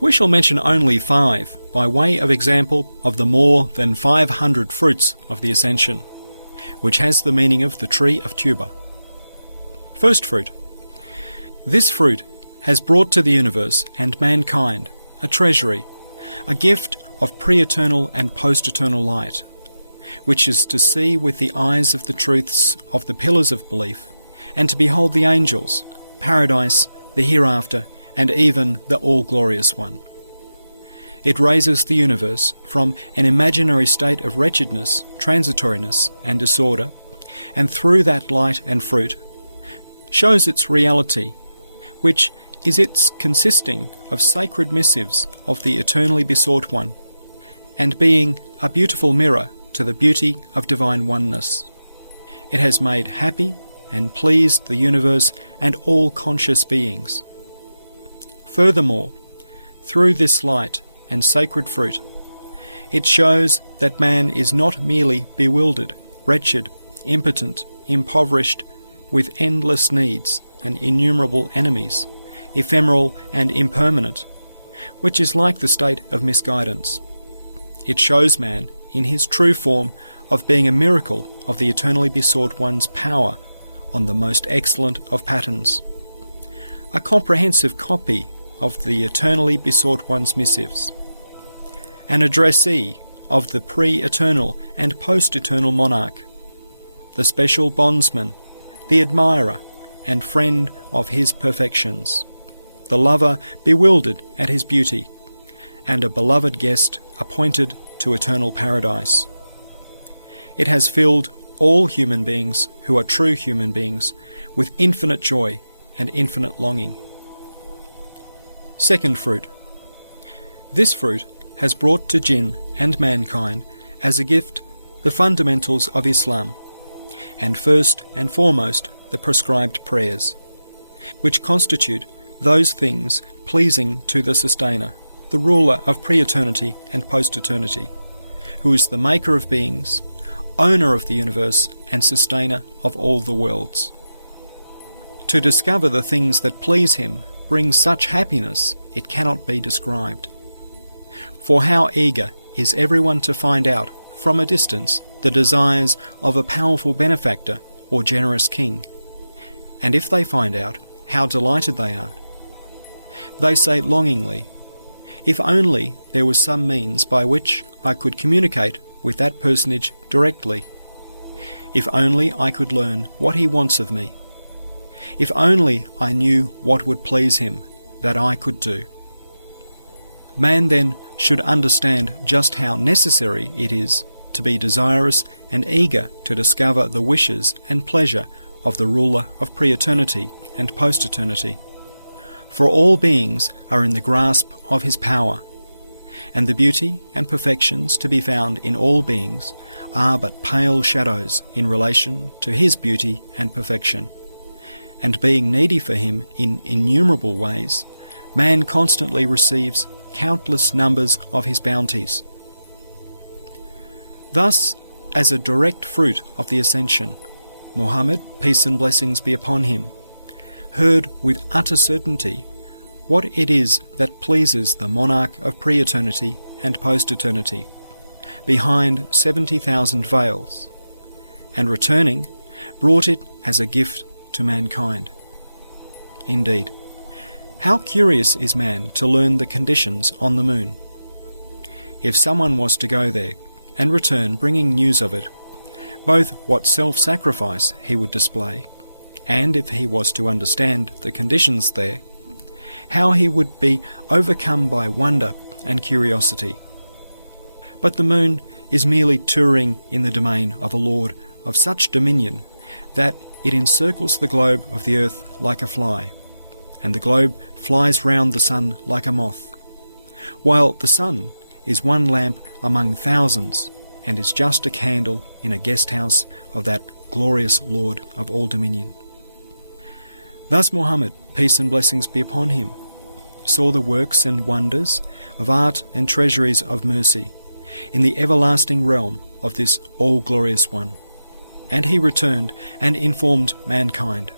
We shall mention only 5, by way of example of the more than 500 fruits of the Ascension, which has the meaning of the tree of tuber. First fruit. This fruit has brought to the universe and mankind a treasury, a gift of pre-eternal and post-eternal light, which is to see with the eyes of the truths of the pillars of belief, and to behold the angels, paradise, the hereafter, and even the all-glorious one. It raises the universe from an imaginary state of wretchedness, transitoriness, and disorder, and through that light and fruit, shows its reality, which is its consisting of sacred missives of the eternally besought one, and being a beautiful mirror to the beauty of divine oneness. It has made happy and pleased the universe and all conscious beings. Furthermore, through this light and sacred fruit, it shows that man is not merely bewildered, wretched, impotent, impoverished, with endless needs and innumerable enemies, ephemeral and impermanent, which is like the state of misguidance. It shows man in his true form of being a miracle of the eternally besought one's power on the most excellent of patterns, a comprehensive copy of the eternally besought one's missives, an addressee of the pre-eternal and post-eternal monarch, the special bondsman, the admirer and friend of his perfections, the lover bewildered at his beauty, and a beloved guest appointed to eternal paradise. It has filled all human beings who are true human beings with infinite joy and infinite longing. Second fruit. This fruit has brought to jinn and mankind as a gift the fundamentals of Islam, and first and foremost the prescribed prayers, which constitute those things pleasing to the Sustainer, the ruler of pre-eternity and post-eternity, who is the maker of beings, owner of the universe and sustainer of all the worlds. To discover the things that please him brings such happiness it cannot be described. For how eager is everyone to find out from a distance the desires of a powerful benefactor or generous king, and if they find out, how delighted they are. They say longingly, "If only there was some means by which I could communicate with that personage directly. If only I could learn what he wants of me. If only I knew what would please him, that I could do." Man then should understand just how necessary it is to be desirous and eager to discover the wishes and pleasure of the ruler of pre-eternity and post-eternity. For all beings are in the grasp of his power, and the beauty and perfections to be found in all beings are but pale shadows in relation to his beauty and perfection. And being needy for him in innumerable ways, man constantly receives countless numbers of his bounties. Thus, as a direct fruit of the ascension, Muhammad, peace and blessings be upon him, heard with utter certainty what it is that pleases the monarch of pre-eternity and post-eternity, behind 70,000 veils, and returning, brought it as a gift to mankind. Indeed, how curious is man to learn the conditions on the moon. If someone was to go there and return bringing news of it, both what self-sacrifice he would display, and if he was to understand the conditions there, how he would be overcome by wonder and curiosity. But the moon is merely touring in the domain of a lord of such dominion that it encircles the globe of the earth like a fly, and the globe flies round the sun like a moth, while the sun is one lamp among thousands, and is just a candle in a guest house of that glorious Lord of all dominion. Thus Muhammad, peace and blessings be upon him, saw the works and wonders of art and treasuries of mercy in the everlasting realm of this all-glorious one, and he returned and informed mankind.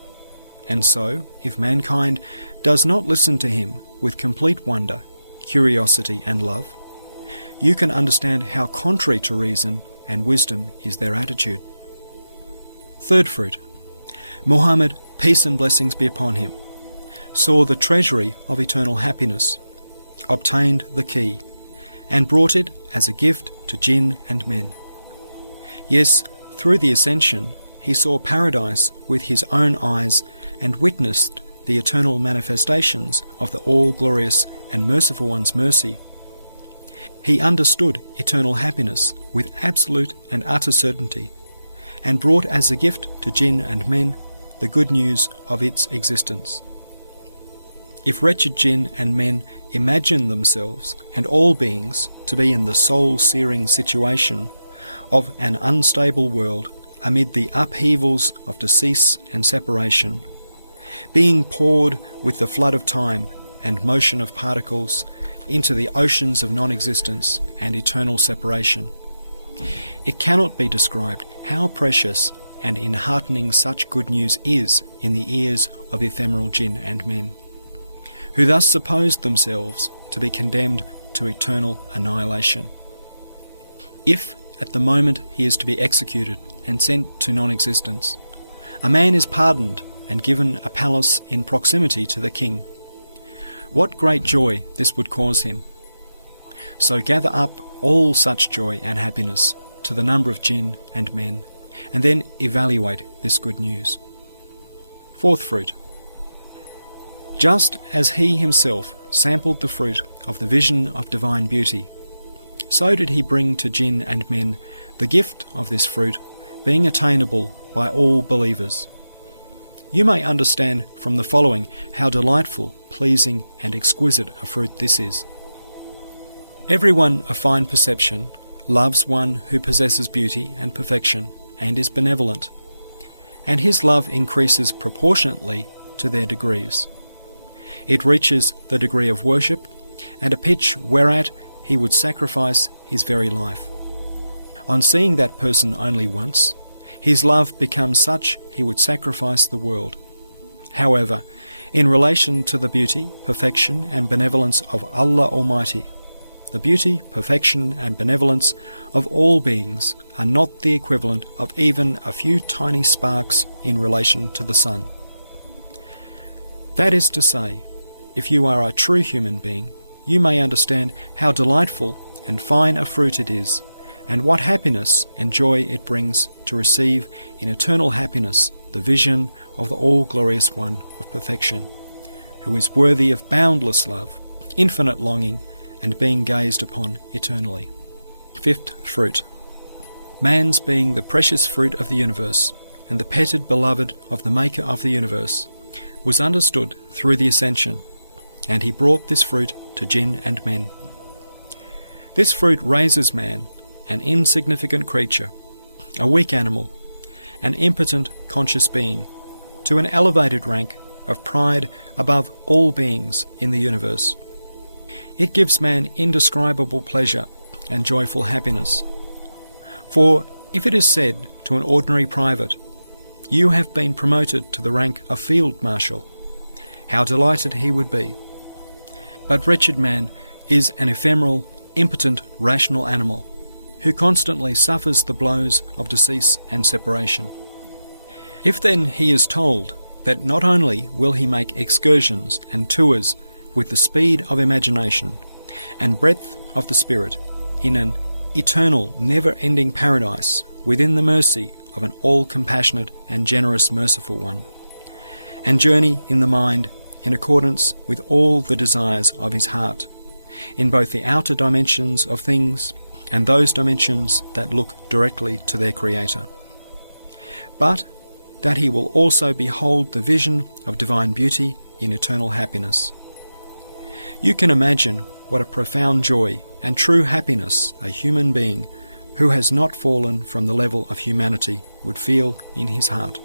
And so, if mankind does not listen to him with complete wonder, curiosity and love, you can understand how contrary to reason and wisdom is their attitude. Third fruit. Muhammad, peace and blessings be upon him, saw the treasury of eternal happiness, obtained the key, and brought it as a gift to jinn and men. Yes, through the ascension, he saw paradise with his own eyes and witnessed the eternal manifestations of the all-glorious and merciful one's mercy. He understood eternal happiness with absolute and utter certainty, and brought as a gift to jinn and men the good news of its existence. If wretched jinn and men imagine themselves and all beings to be in the soul-searing situation of an unstable world amid the upheavals of decease and separation, being poured with the flood of time and motion of particles into the oceans of non-existence and eternal separation, it cannot be described how precious and enheartening such good news is in the ears of ephemeral jinn and men, who thus supposed themselves to be condemned to eternal annihilation. If, at the moment he is to be executed and sent to non-existence, a man is pardoned and given a palace in proximity to the king, what great joy this would cause him. So gather up all such joy and happiness to the number of jinn and men, and then evaluate this good news. Fourth fruit. Just as he himself sampled the fruit of the vision of divine beauty, so did he bring to jinn and men the gift of this fruit, being attainable by all believers. You may understand from the following how delightful, pleasing, and exquisite a fruit this is. Everyone of fine perception loves one who possesses beauty and perfection and is benevolent, and his love increases proportionately to their degrees. It reaches the degree of worship and a pitch whereat he would sacrifice his very life. On seeing that person only once, his love becomes such he would sacrifice the world. However, in relation to the beauty, perfection, and benevolence of Allah Almighty, the beauty, perfection, and benevolence of all beings are not the equivalent of even a few tiny sparks in relation to the sun. That is to say, if you are a true human being, you may understand how delightful and fine a fruit it is, and what happiness and joy it brings to receive in eternal happiness the vision of the all-glorious One of perfection, who is worthy of boundless love, infinite longing, and being gazed upon eternally. Fifth fruit. Man's being the precious fruit of the universe, and the petted beloved of the Maker of the universe, was understood through the Ascension, and he brought this fruit to jinn and men. This fruit raises man, an insignificant creature, a weak animal, an impotent conscious being, to an elevated rank of pride above all beings in the universe. It gives man indescribable pleasure and joyful happiness. For if it is said to an ordinary private, "You have been promoted to the rank of field marshal," how delighted he would be. But wretched man is an ephemeral, impotent, rational animal, who constantly suffers the blows of decease and separation. If then he is told that not only will he make excursions and tours with the speed of imagination and breadth of the spirit in an eternal, never-ending paradise within the mercy of an all-compassionate and generous merciful one, and journey in the mind in accordance with all the desires of his heart, in both the outer dimensions of things and those dimensions that look directly to their Creator, but that he will also behold the vision of divine beauty in eternal happiness. You can imagine what a profound joy and true happiness a human being who has not fallen from the level of humanity would feel in his heart.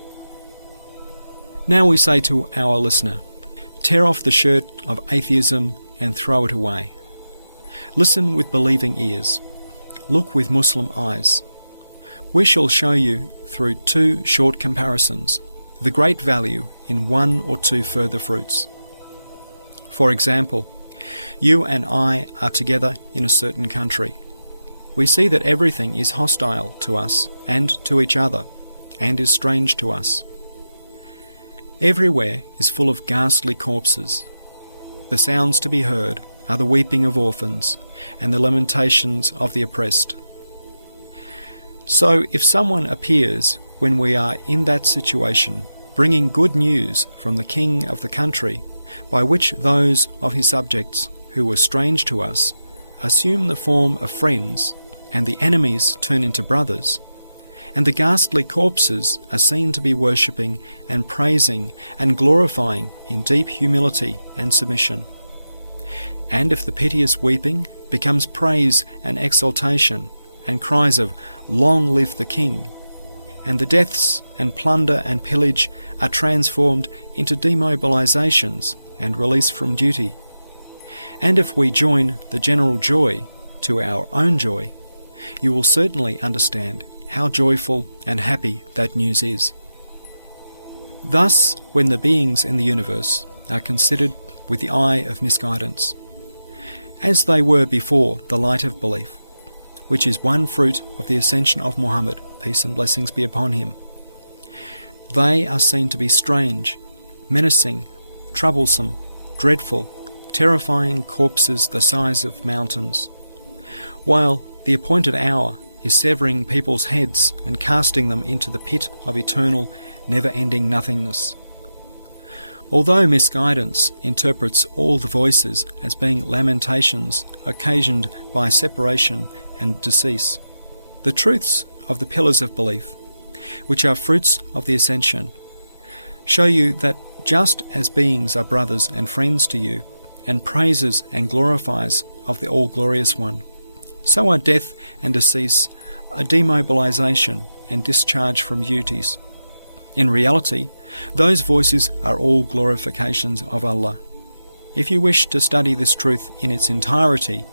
Now we say to our listener, tear off the shirt of atheism and throw it away. Listen with believing ears. Look with Muslim eyes. We shall show you through two short comparisons the great value in one or two further fruits. For example, you and I are together in a certain country. We see that everything is hostile to us and to each other, and is strange to us. Everywhere is full of ghastly corpses. The sounds to be heard are the weeping of orphans and the lamentations of the oppressed. So if someone appears when we are in that situation, bringing good news from the king of the country, by which those of his subjects who were strange to us assume the form of friends, and the enemies turn into brothers, and the ghastly corpses are seen to be worshipping and praising and glorifying in deep humility and submission. And if the piteous weeping becomes praise and exultation, and cries of "Long live the King," and the deaths and plunder and pillage are transformed into demobilizations and release from duty, and if we join the general joy to our own joy, you will certainly understand how joyful and happy that news is. Thus, when the beings in the universe are considered with the eye of misguidance, as they were before the light of belief, which is one fruit of the ascension of Muhammad, peace and blessings be upon him, they are seen to be strange, menacing, troublesome, dreadful, terrifying corpses the size of mountains, while the appointed hour is severing people's heads and casting them into the pit of eternal, never-ending nothingness. Although misguidance interprets all the voices as being lamentations occasioned by separation and decease, the truths of the pillars of belief, which are fruits of the ascension, show you that just as beings are brothers and friends to you, and praises and glorifies of the All-Glorious One, so are death and decease a demobilization and discharge from duties. In reality, those voices are all glorifications of Allah. If you wish to study this truth in its entirety,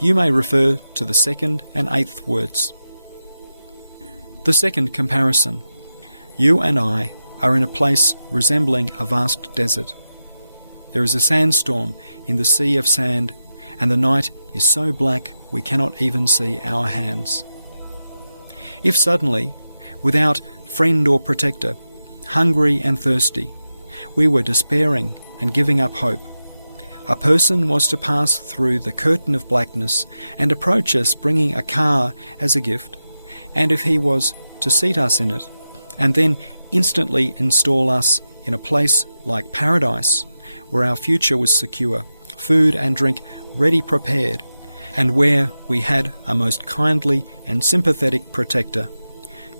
you may refer to the 2nd and 8th words. The second comparison. You and I are in a place resembling a vast desert. There is a sandstorm in the sea of sand, and the night is so black we cannot even see our hands. If suddenly, without friend or protector, hungry and thirsty, we were despairing and giving up hope, a person was to pass through the curtain of blackness and approach us bringing a car as a gift, and if he was to seat us in it, and then instantly install us in a place like paradise, where our future was secure, food and drink ready prepared, and where we had a most kindly and sympathetic protector,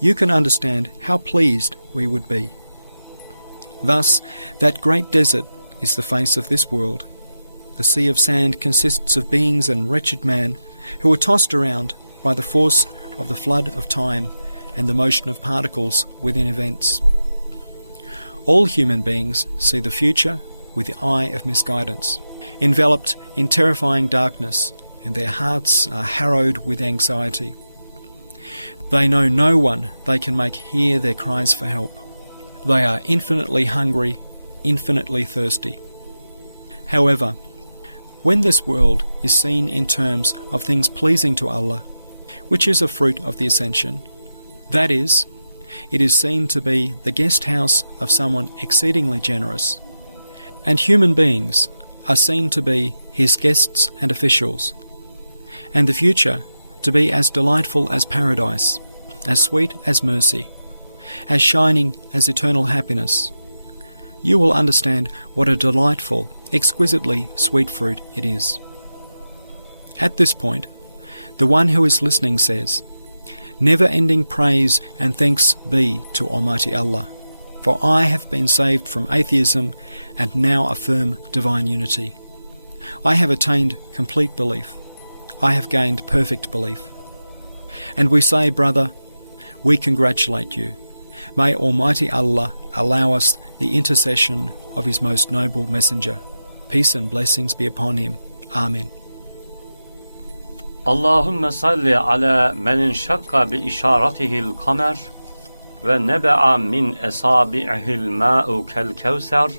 you can understand how pleased we would be. Thus, that great desert is the face of this world. The sea of sand consists of beings and wretched man who are tossed around by the force of the flood of time and the motion of particles within events. All human beings see the future with the eye of misguidance, enveloped in terrifying darkness, and their hearts are harrowed with anxiety. They know no one they can make hear their cries for help. They are infinitely hungry, infinitely thirsty. However, when this world is seen in terms of things pleasing to Allah, which is a fruit of the ascension, that is, it is seen to be the guest house of someone exceedingly generous, and human beings are seen to be his guests and officials, and the future to be as delightful as paradise, as sweet as mercy, as shining as eternal happiness, you will understand what a delightful, exquisitely sweet fruit it is. At this point, the one who is listening says, "Never-ending praise and thanks be to Almighty Allah, for I have been saved from atheism and now affirm divine unity. I have attained complete belief. I have gained perfect belief." And we say, brother, we congratulate you. May Almighty Allah allow us the intercession of His most noble messenger. Peace and blessings be upon him. Amen. Allahümme salli ala men şakka bi işaretihil kamer ve nebe'a min esabi'ihil ma'u kel kevser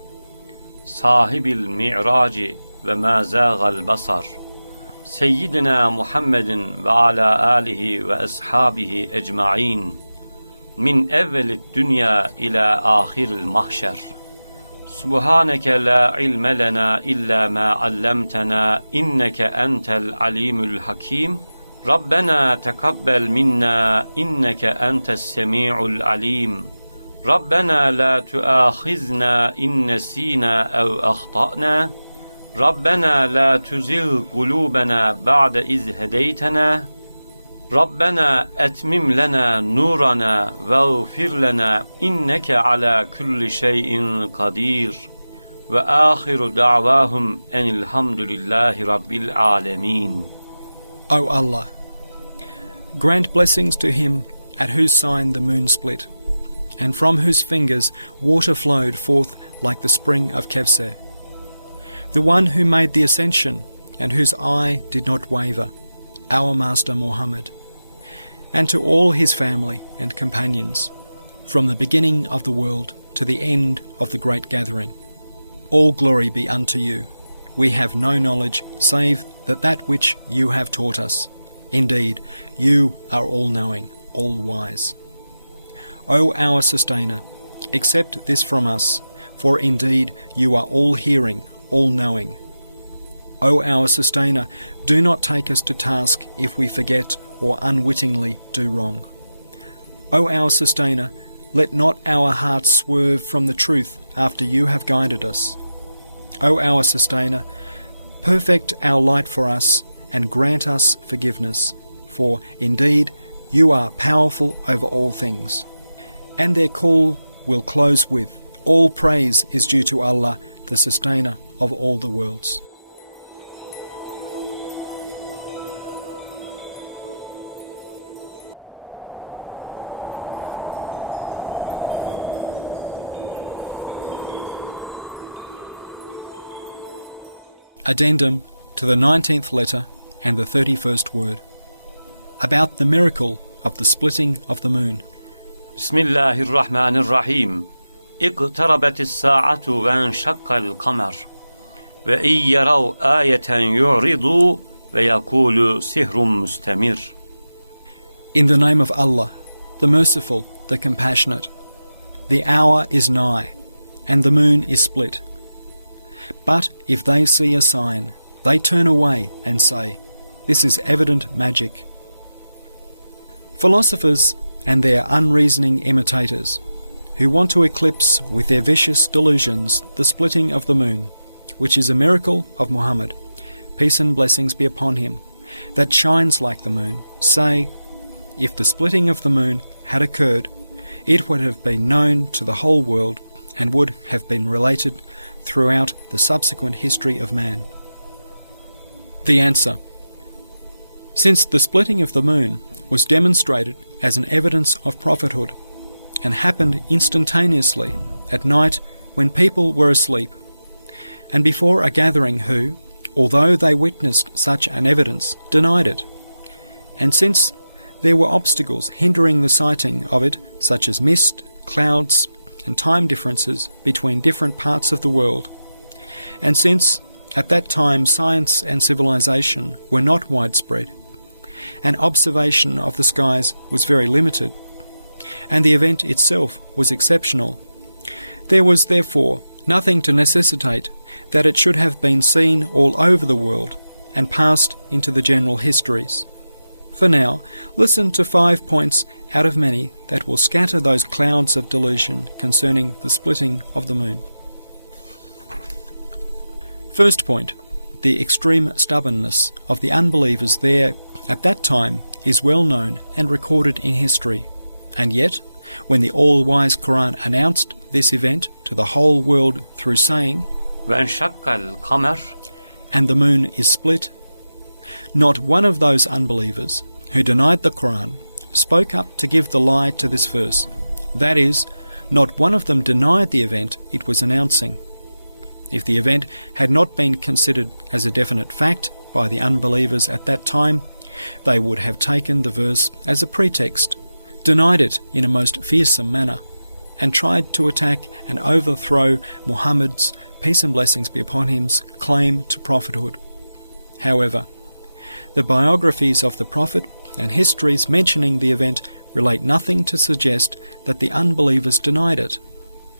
sahibil mi'raci ve ma zâgal basar Seyyidina Muhammedin ve ala alihi ve ashabihi ecma'in min evvelid dünya ila ahiril mahşer. Subhaneke la ilme lena illa ma allamtana inneke entel alimul hakim. Rabbena tekabbel minna inneke entes semi'ul alim. Rabbena la tuâkhizna in nesina ev ahta'na. Rabbena la tuzigh kulubena ba'de iz hedeytena. Rabbena etmim lena nurana veğfir lena inneke ala kulli şeyin kadir. Ve ahiru da'vahum enilhamdülillahi rabbil alemin. O Allah, grant blessings to him at whose sign the moon split, and from whose fingers water flowed forth like the spring of Kevser. The one who made the ascension and whose eye did not waver, our Master Muhammad, and to all his family and companions, from the beginning of the world to the end of the great gathering. All glory be unto you. We have no knowledge save that which you have taught us. Indeed, you are all-knowing, all-wise. O our Sustainer, accept this from us, for indeed you are all-hearing, all-knowing. O our Sustainer, do not take us to task if we forget or unwittingly do wrong. O our Sustainer, let not our hearts swerve from the truth after you have guided us. O our Sustainer, perfect our light for us and grant us forgiveness, for indeed you are powerful over all things. And their call will close with, all praise is due to Allah, the Sustainer of all the worlds. Addendum to the 19th letter and the 31st word. About the miracle of the splitting of the moon. Bismillahirrahmanirrahim. اقتربت الساعة وانشق القمر وإن يروا آية يعرضوا ويقولوا سحر مستمر. In the name of Allah, the Merciful, the Compassionate. The hour is nigh, and the moon is split. But if they see a sign, they turn away and say, this is evident magic. Philosophers and their unreasoning imitators, who want to eclipse with their vicious delusions the splitting of the moon, which is a miracle of Muhammad, peace and blessings be upon him, that shines like the moon, say, if the splitting of the moon had occurred, it would have been known to the whole world and would have been related throughout the subsequent history of man. The answer. Since the splitting of the moon was demonstrated as an evidence of prophethood and happened instantaneously at night when people were asleep, and before a gathering who, although they witnessed such an evidence, denied it, and since there were obstacles hindering the sighting of it, such as mist, clouds, and time differences between different parts of the world, and since at that time science and civilization were not widespread, and observation of the skies was very limited, and the event itself was exceptional, there was therefore nothing to necessitate that it should have been seen all over the world and passed into the general histories. For now, listen to 5 points out of many that will scatter those clouds of delusion concerning the splitting of the moon. First point, the extreme stubbornness of the unbelievers there at that time is well known and recorded in history, and yet, when the all-wise Quran announced this event to the whole world through saying, وَانشَقَّ الْقَمَرُ, and the moon is split, not one of those unbelievers who denied the Quran spoke up to give the lie to this verse. That is, not one of them denied the event it was announcing. If the event had not been considered as a definite fact by the unbelievers at that time, they would have taken the verse as a pretext, denied it in a most fearsome manner, and tried to attack and overthrow Muhammad's, peace and blessings be upon him's, claim to prophethood. However, the biographies of the Prophet and histories mentioning the event relate nothing to suggest that the unbelievers denied it.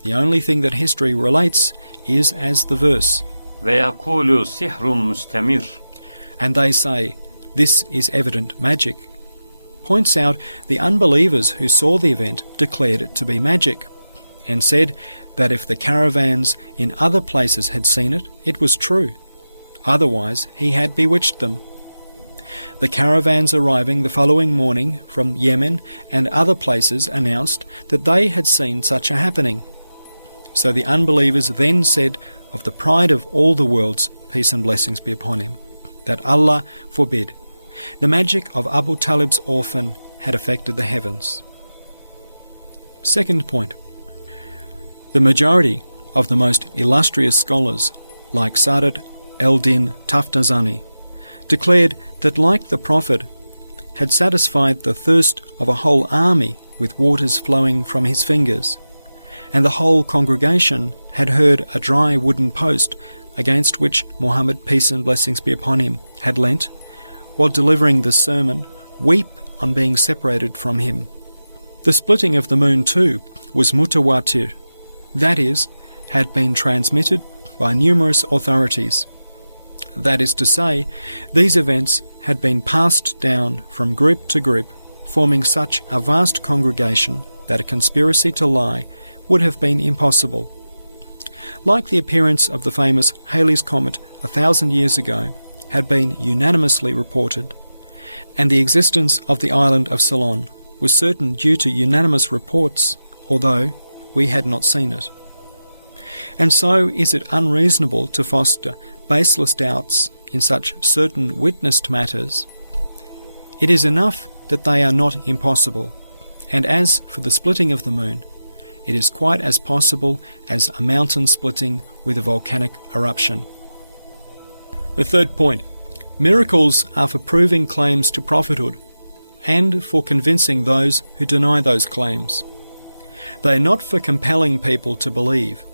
The only thing that history relates is as the verse, وَيَقُولُ سِحْرٌ مُسْتَمِرٌ, and they say, this is evident magic, points out the unbelievers who saw the event declared it to be magic, and said that if the caravans in other places had seen it, it was true. Otherwise he had bewitched them. The caravans arriving the following morning from Yemen and other places announced that they had seen such a happening. So the unbelievers then said of the pride of all the worlds, peace and blessings be upon him, that Allah forbid. The magic of Abu Talib's orphan had affected the heavens. Second point. The majority of the most illustrious scholars, like Sa'd el-Din Taftazani, declared that, like the Prophet, had satisfied the thirst of a whole army with waters flowing from his fingers, and the whole congregation had heard a dry wooden post against which Muhammad, peace and blessings be upon him, had leant, while delivering the sermon, weep on being separated from him. The splitting of the moon too was mutawatir, that is, had been transmitted by numerous authorities. That is to say, these events had been passed down from group to group, forming such a vast congregation that a conspiracy to lie would have been impossible. Like the appearance of the famous Halley's Comet 1,000 years ago had been unanimously reported, and the existence of the island of Ceylon was certain due to unanimous reports, although we had not seen it. And so is it unreasonable to foster baseless doubts in such certain witnessed matters. It is enough that they are not impossible, and as for the splitting of the moon, it is quite as possible as a mountain splitting with a volcanic eruption. The third point. Miracles are for proving claims to prophethood, and for convincing those who deny those claims. They are not for compelling people to believe.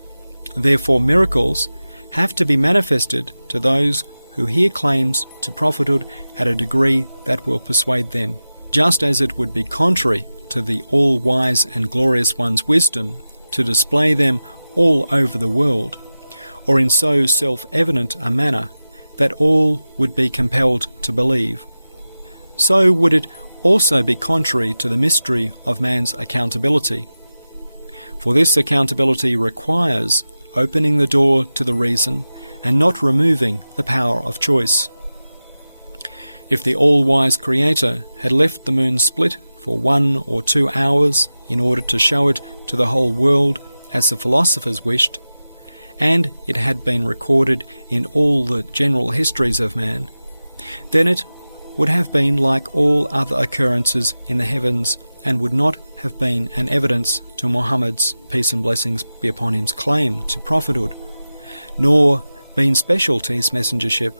Therefore, miracles have to be manifested to those who hear claims to prophethood at a degree that will persuade them, just as it would be contrary to the all-wise and glorious one's wisdom to display them all over the world, or in so self-evident a manner that all would be compelled to believe. So would it also be contrary to the mystery of man's accountability. For this accountability requires opening the door to the reason and not removing the power of choice. If the all-wise Creator had left the moon split for 1 or 2 hours in order to show it to the whole world as the philosophers wished, and it had been recorded in all the general histories of man, then it would have been like all other occurrences in the heavens and would not have been an evidence to Muhammad's, peace and blessings be upon him, claim to prophethood, nor been special to his messengership,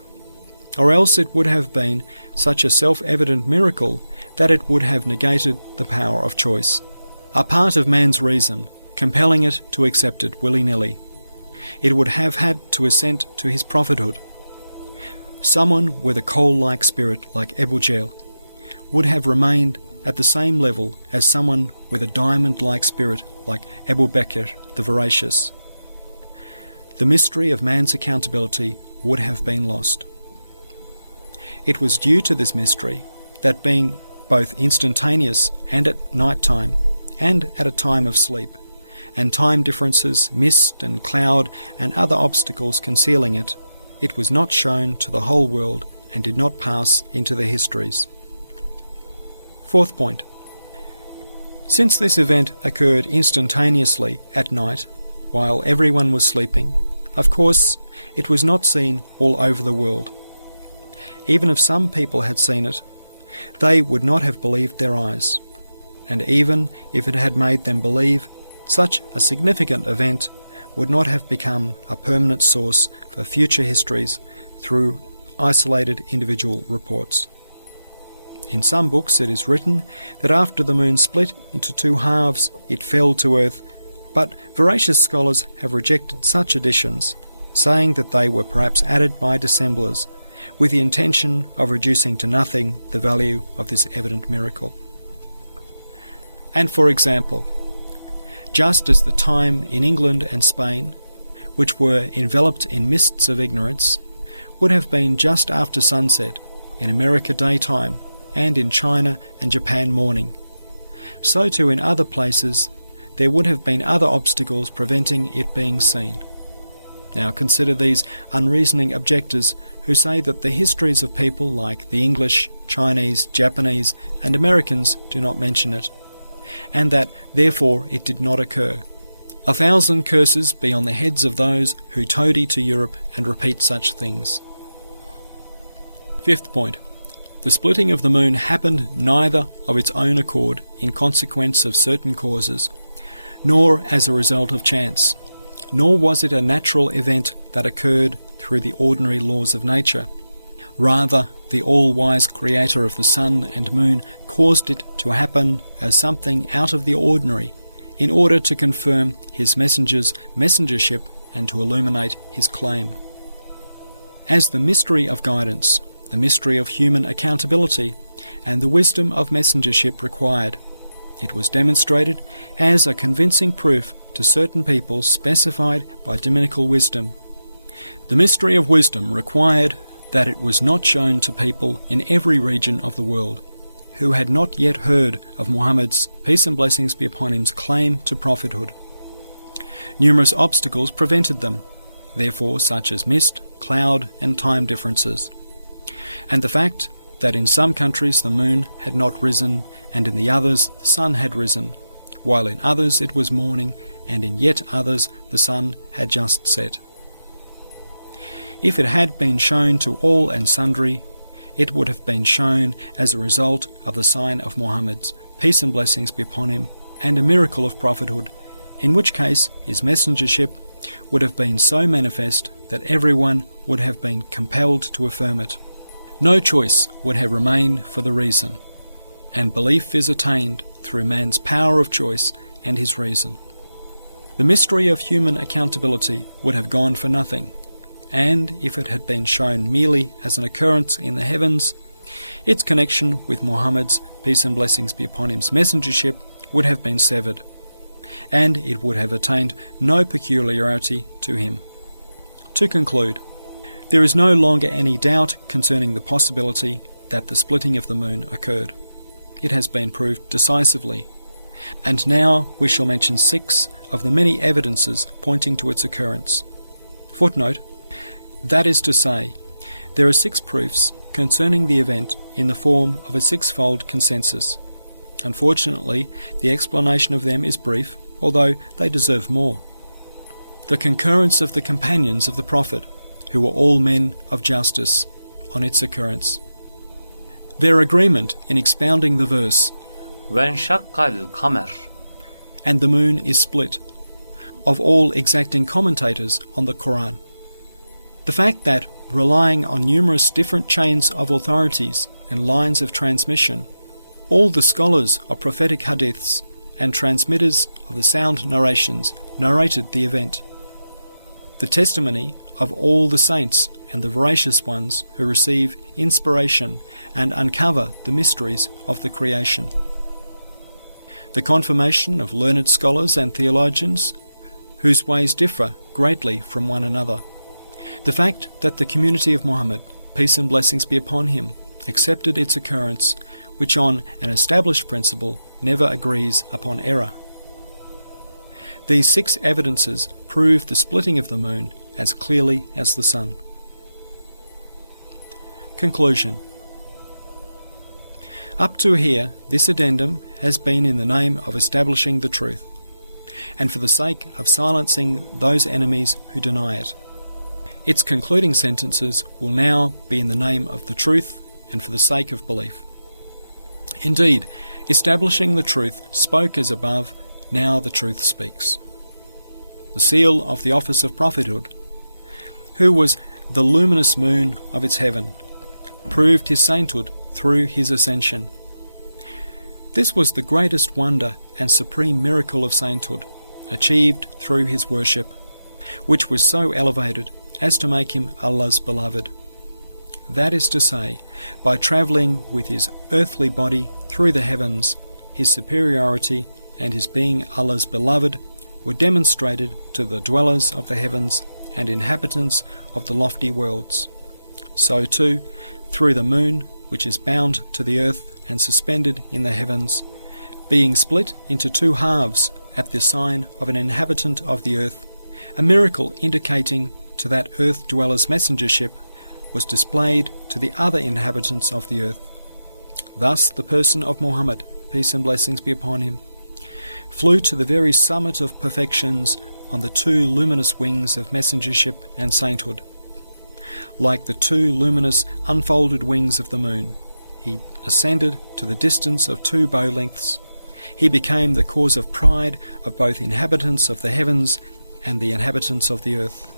or else it would have been such a self-evident miracle that it would have negated the power of choice, a part of man's reason, compelling it to accept it willy-nilly. It would have had to assent to his prophethood. Someone with a coal-like spirit like Abu Jahl would have remained at the same level as someone with a diamond-like spirit like Abu Bakr the Voracious. The mystery of man's accountability would have been lost. It was due to this mystery that, being both instantaneous and at night time and at a time of sleep, and time differences, mist and cloud and other obstacles concealing it, it was not shown to the whole world and did not pass into the histories. Fourth point. Since this event occurred instantaneously at night, while everyone was sleeping, of course it was not seen all over the world. Even if some people had seen it, they would not have believed their eyes, and even if it had made them believe, such a significant event would not have become a permanent source for future histories through isolated individual reports. In some books it is written that after the moon split into 2 halves it fell to earth, but voracious scholars have rejected such additions, saying that they were perhaps added by dissemblers, with the intention of reducing to nothing the value of this evident miracle. And for example, just as the time in England and Spain, which were enveloped in mists of ignorance, would have been just after sunset, in America daytime, and in China and Japan morning, so too in other places there would have been other obstacles preventing it being seen. Now consider these unreasoning objectors who say that the histories of people like the English, Chinese, Japanese and Americans do not mention it, and that therefore it did not occur. 1,000 curses be on the heads of those who toady to Europe and repeat such things. Fifth point. The splitting of the moon happened neither of its own accord in consequence of certain causes, nor as a result of chance, nor was it a natural event that occurred through the ordinary laws of nature. Rather, the all-wise Creator of the sun and moon caused it to happen as something out of the ordinary, in order to confirm his messenger's messengership and to illuminate his claim. As the mystery of guidance, the mystery of human accountability, and the wisdom of messengership required, it was demonstrated as a convincing proof to certain people specified by dominical wisdom. The mystery of wisdom required that it was not shown to people in every region of the world who had not yet heard of Muhammad's, peace and blessings be upon him, claim to prophethood. Numerous obstacles prevented them, therefore, such as mist, cloud, and time differences, and the fact that in some countries the moon had not risen, and in the others the sun had risen, while in others it was morning, and in yet others the sun had just set. If it had been shown to all and sundry, it would have been shown as a result of the sign of Muhammad's, peace and blessings be upon him, and a miracle of prophethood, in which case his messengership would have been so manifest that everyone would have been compelled to affirm it. No choice would have remained for the reason, and belief is attained through man's power of choice and his reason. The mystery of human accountability would have gone for nothing, and if it had been shown merely as an occurrence in the heavens, its connection with Muhammad's, peace and blessings be upon him, messengership would have been severed, and it would have attained no peculiarity to him. To conclude, there is no longer any doubt concerning the possibility that the splitting of the moon occurred. It has been proved decisively, and now we shall mention 6 of the many evidences pointing to its occurrence. Footnote: that is to say, there are 6 proofs concerning the event in the form of a 6-fold consensus. Unfortunately, the explanation of them is brief, although they deserve more. The concurrence of the companions of the Prophet, who were all men of justice, on its occurrence. Their agreement in expounding the verse, وَانْشَقَّ الْقَمَرِ, and the moon is split, of all exacting commentators on the Quran. The fact that, relying on numerous different chains of authorities and lines of transmission, all the scholars of prophetic hadiths and transmitters of the sound narrations narrated the event. The testimony of all the saints and the veracious ones who receive inspiration and uncover the mysteries of the creation. The confirmation of learned scholars and theologians whose ways differ greatly from one another. The fact that the community of Muhammad, peace and blessings be upon him, accepted its occurrence, which on an established principle never agrees upon error. These 6 evidences prove the splitting of the moon as clearly as the sun. Conclusion. Up to here, this addendum has been in the name of establishing the truth, and for the sake of silencing those enemies who deny it. Its concluding sentences will now be in the name of the truth and for the sake of belief. Indeed, establishing the truth spoke as above, now the truth speaks. The seal of the office of prophethood, who was the luminous moon of its heaven, proved his sainthood through his ascension. This was the greatest wonder and supreme miracle of sainthood, achieved through his worship, which was so elevated as to make him Allah's beloved. That is to say, by travelling with his earthly body through the heavens, his superiority and his being Allah's beloved were demonstrated to the dwellers of the heavens and inhabitants of the lofty worlds. So too, through the moon, which is bound to the earth and suspended in the heavens, being split into 2 halves at the sign of an inhabitant of the earth, a miracle indicating to that earth dweller's messengership was displayed to the other inhabitants of the earth. Thus the person of Muhammad, peace and blessings be upon him, flew to the very summit of perfections on the 2 luminous wings of messengership and sainthood. Like the 2 luminous unfolded wings of the moon, he ascended to the distance of 2 bow lengths. He became the cause of pride of both inhabitants of the heavens and the inhabitants of the earth.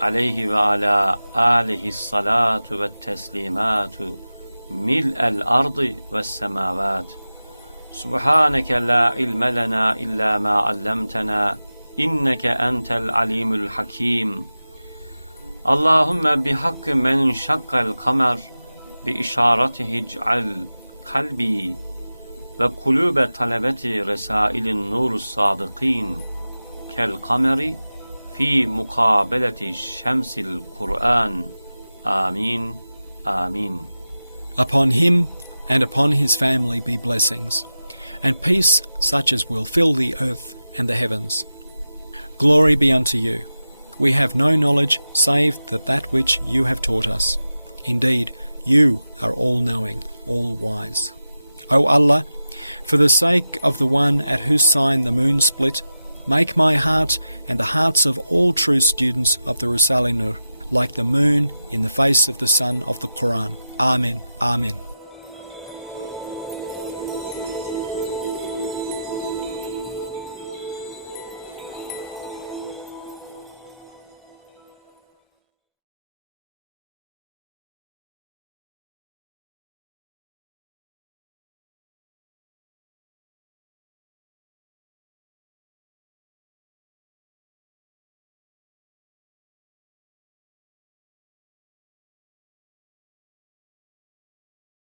عليه وعلى آله الصلاة والتسليمات ملء الأرض والسماوات سبحانك لا علم لنا إلا ما علمتنا إنك أنت العليم الحكيم اللهم بحق من شق القمر بإشارته اجعل قلبي وقلوب طلبة رسائل النور الصادقين كالقمر في مقابلة شمس القرآن Amin. Amin. Upon him and upon his family be blessings, and peace such as will fill the earth and the heavens. Glory be unto you. We have no knowledge save that which you have taught us. Indeed, you are all-knowing, all-wise. O Allah, for the sake of the one at whose sign the moon split, make my heart and the hearts of all true students of the Risale-i like the moon in the face of the sun of the Quran. Amen. Amen.